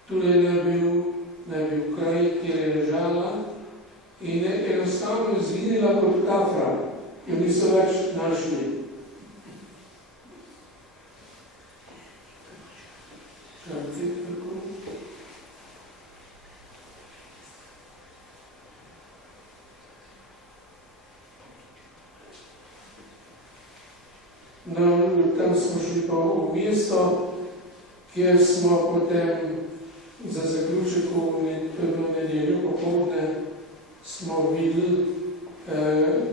Tule je bil kraj, kjer je ležala in enostavno je zginila kot kafra, jo niso več našli. No, tam smo šli pa v mesto, kjer smo potem za zaključek v nedeljo popoldne smo videli,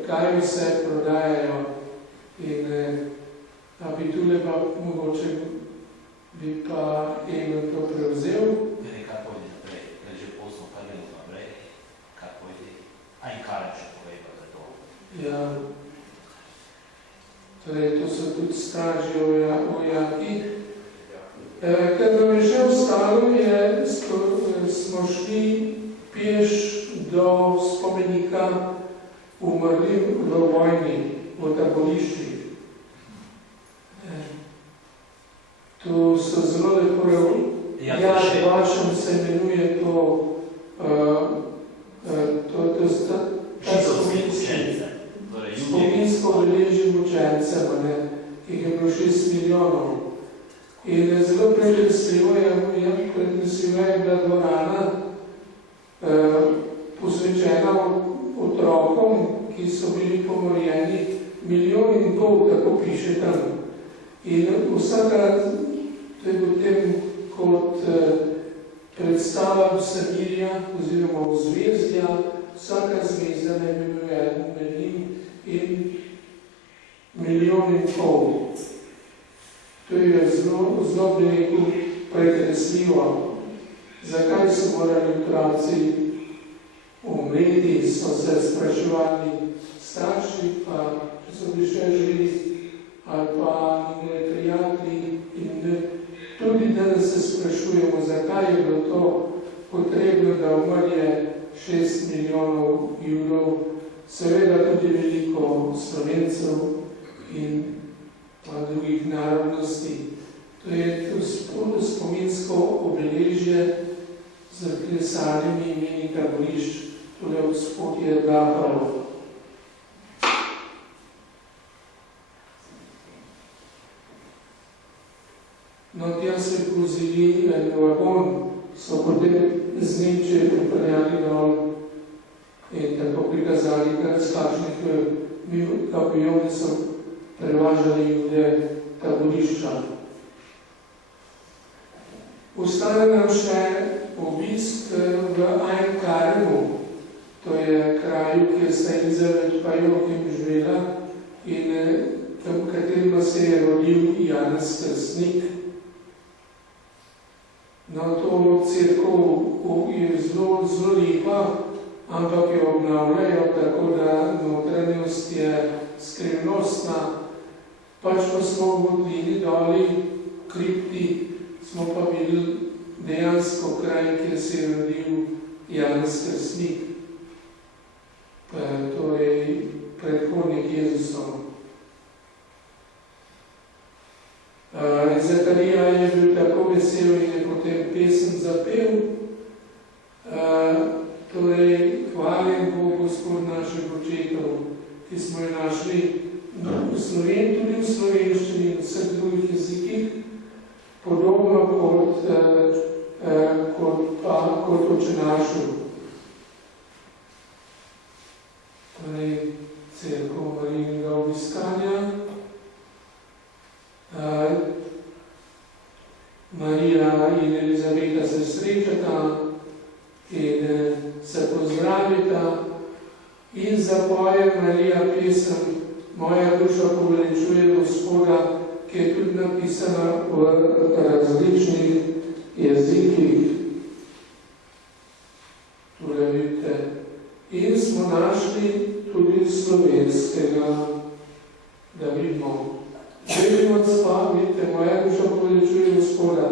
kaj vse prodajajo. In a bi tule pa mogoče bi pa Emil to prevzel. Kaj pojdi naprej, ker že pozno, kaj gremo naprej, kaj pojdi. A in Karen še povej pa za to. Ja. Torej, to so tudi straži vojaki. Ker nam je še ostalo, smo šli peš do spomenika umrlim v vojni, v taboriščih. Tu so zelo lepo, vašem se imenuje to spominsko beležim učencem, ki je bilo 6 milijonov. In zelo pretresljivo je bila dvorana posvečena otrokom, ki so bili pomorjeni, 1,5 milijona, tako piše tam. In vsakrat, to je potem kot predstava vsemirja oziroma ozvezdja, vsaka zvezda naj bi bil en milijon in pol. To je zelo bi rekel pretresljivo. Zakaj so morali otroci umreti, so se spraševali starši, pa če so bili še živi, ali pa njihove prijatelji. In tudi danes se sprašujemo, zakaj je bilo to potrebno, da umrje 6 milijonov Judov, seveda tudi veliko Slovencev in drugih narodnosti. To je to spominsko obeležje z klesanimi imeni taborišč, tole Gospod je dahal. No, tja se pozili en vagon, so potem z Nemčije pripeljali dol in tako prikazali, kar s kakšnih kamioni so prevažali Jude taborišča. Ostane nam še obisk v Einkarnu, to je kraju, kjer sta Elizabeth pa Joachim živela in v katerima se je rodil Janez Krstnik. No, to cerkev je zelo lepa, ampak jo obnavljajo, tako da notranjost je skrivnostna. Pač pa smo v votlini doli kripti, smo pa bili dejansko kraj, kjer se je rodil Janez Krstnik. To je predhodnik Jezusom. Zakarija je bil tako vesel in je potem pesem zapel. Torej, hvaljen bo Gospod naših očetov, ki smo jo našli v Sloveniji, tudi v slovenščini in vseh drugih jezikih, podobno kot očenašu. Torej, cerkev Marijinega obiskanja. Marija in Elizabeta se srečata in se pozdravita in zapoje Marija pesem Moja duša poveličuje Gospoda, ki je tudi napisana v različnih jezikih. Tule vidite. In smo našli tudi slovenskega, da vidimo. Vedno spa, vidite, moja duša poveličuje Gospoda.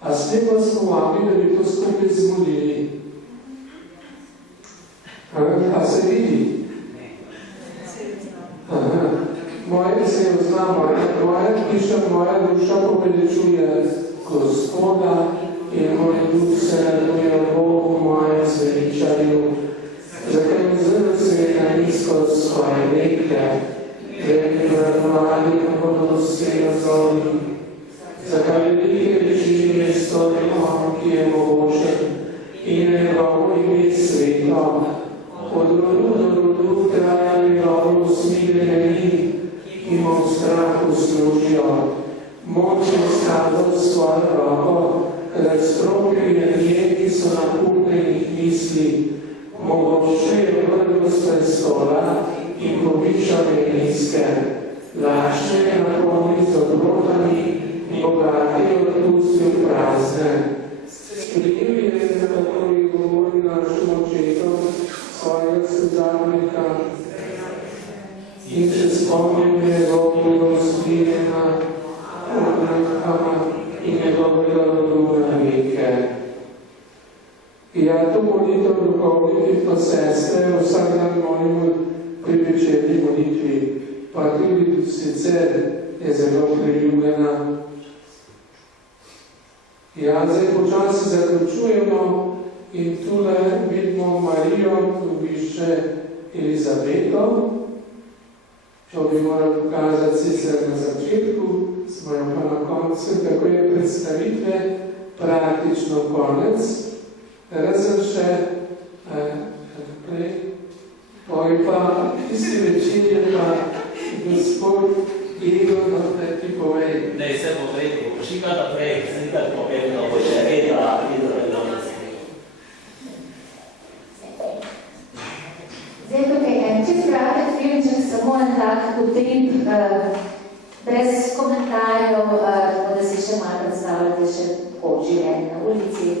A sme pa smo vami, da bi to skupaj zmolili? A se vidi? Moje se jo znamo. Moja duša poveličuje Gospoda in moj duh se raduje Bogu moje zveličaju. Zakaj vzelo sveta nizko svoje nekde, Rekli vradovali, kako bodo vse nazorni. Zakaj velike reči mesto on, ki je mogočen in njegovo ime sveto. Od rodu do rodu traja njegovo usmiljene ni, ki mu v strahu služijo. Moč je skazal svojo roko, razstropil je nje, ki so nakupljenih misli. Mogoče je vrgel z prestola in povišane nizke, lašne je napolnil z dobrotami, bogati je odpustil prazne. Sprejel je tako in govori našim očetom svojega sezamnika in se spomnil njegov milostinjena odnakama in njegovega rodu na veke. Ja, to molitev duhovniki pa sestre vsak dan molimo pri večerni molitvi, pa tudi sicer je zelo priljubljena. Ja, zdaj počasi zaključujemo in tule vidimo Marijo, obišče Elizabeto. Čo bi morali pokazati sicer na začetku, smo jo pa na koncu, tako je predstavitve praktično konec. Razen še, prej, pa tisti večer je pa Gospod Igor, no, da ti povej. Ne, se bo rekel, pošli ga naprej, se ni tako povedal, bo še vedela, videla. Zdaj tukaj en čist kratek filmček, samo en tak utrip, brez komentarjev, tako da si še malo predstavljate še pot življenja na ulici.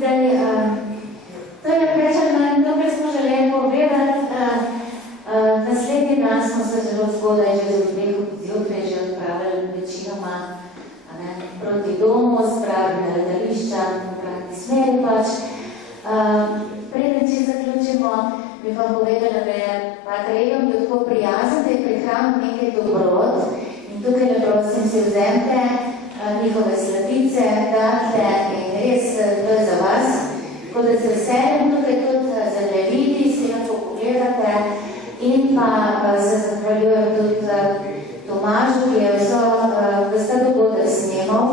Zdaj, to je preč ali manj to, kar smo želeli povedati. Naslednji dan smo se zelo zgodaj, že zjutraj že odpravili večinoma proti domu, spravili na letališča, v obratni smeri pač. Preden če zaključimo, bi vam povedala, da je Pater Egon bil tako prijazen, da je prihranil nekaj dobrot in tukaj le prosim si vzemte njihove sladice, dakle, in res to je za vas, kot da se veseljem tukaj tudi zemljevidi, si lahko pogledate in pa se zahvaljujem tudi Tomažu, ki je vse dogodek snemal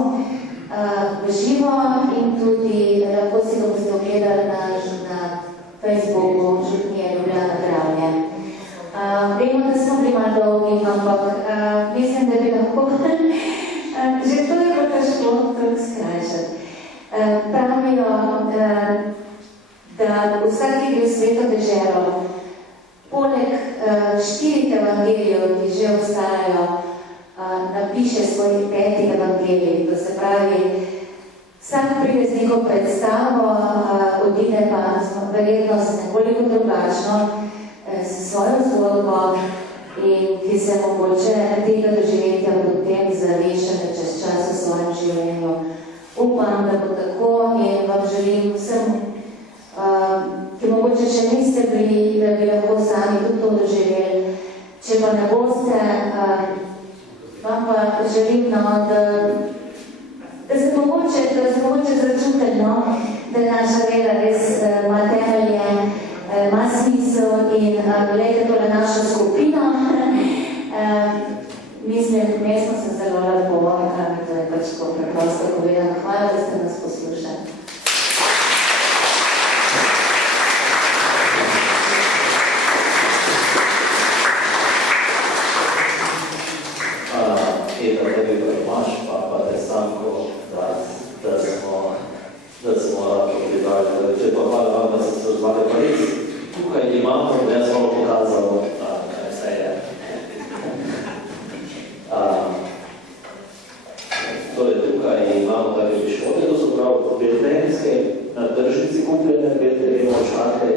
v živo in tudi lahko si ga boste ogledali na Facebooku Župnije Ljubljana Dravlje. Vemo, da smo bili malo dolgi, ampak mislim, da bi lahko že to je bilo težko tako skrajšati. Pravijo, da vsak, ki gre v sveto deželo, poleg 4 evangelijev, ki že ostajajo, napiše svoj 5. evangelij. To se pravi, vsak pride z neko predstavo, odide pa verjetno z nekoliko drugačno, s svojo zgodbo in ki se mogoče tega doživetja potem zaveša čez čas v svojem življenju. Upam, da bo tako in vam želim vsem, ki mogoče še niste bili, da bi lahko sami tudi to doživeli. Če pa ne boste, vam pa želim, da se mogoče začutili, da je naša vera res ima temelje, ima smisel in gledajte tole našo skupino. Mislim, ne smo se zelo lepo, to je pač tako preprosto povedano. Hvala, da ste nas poslušali. Petra, tebi Tomaž, pa te Stanko, da smo lahko pripravili. Če pa hvala vam, da ste se odzvali. Pa res, tukaj imamo, da jaz malo pokazal, kaj vse je. Torej, tukaj imamo take pišote, to so prav betlenske, na tržnici kupljene, betlejemo šate,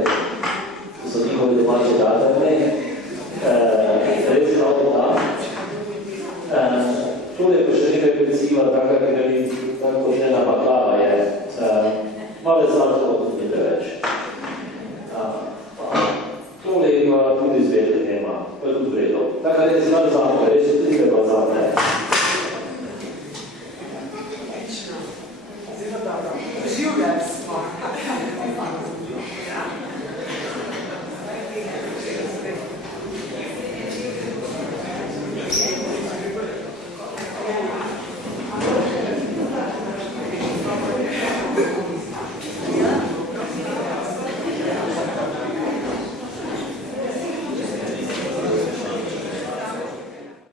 to so njihove domače daterne, res prav da. To je pa še nekaj peciva, taka, ki ga ni tako njena baklava je, malo sladko tudi preveč. Tole ima tudi zvedle nema, pa je tudi vredo. Taka res zelo zame, res je tudi treba zame.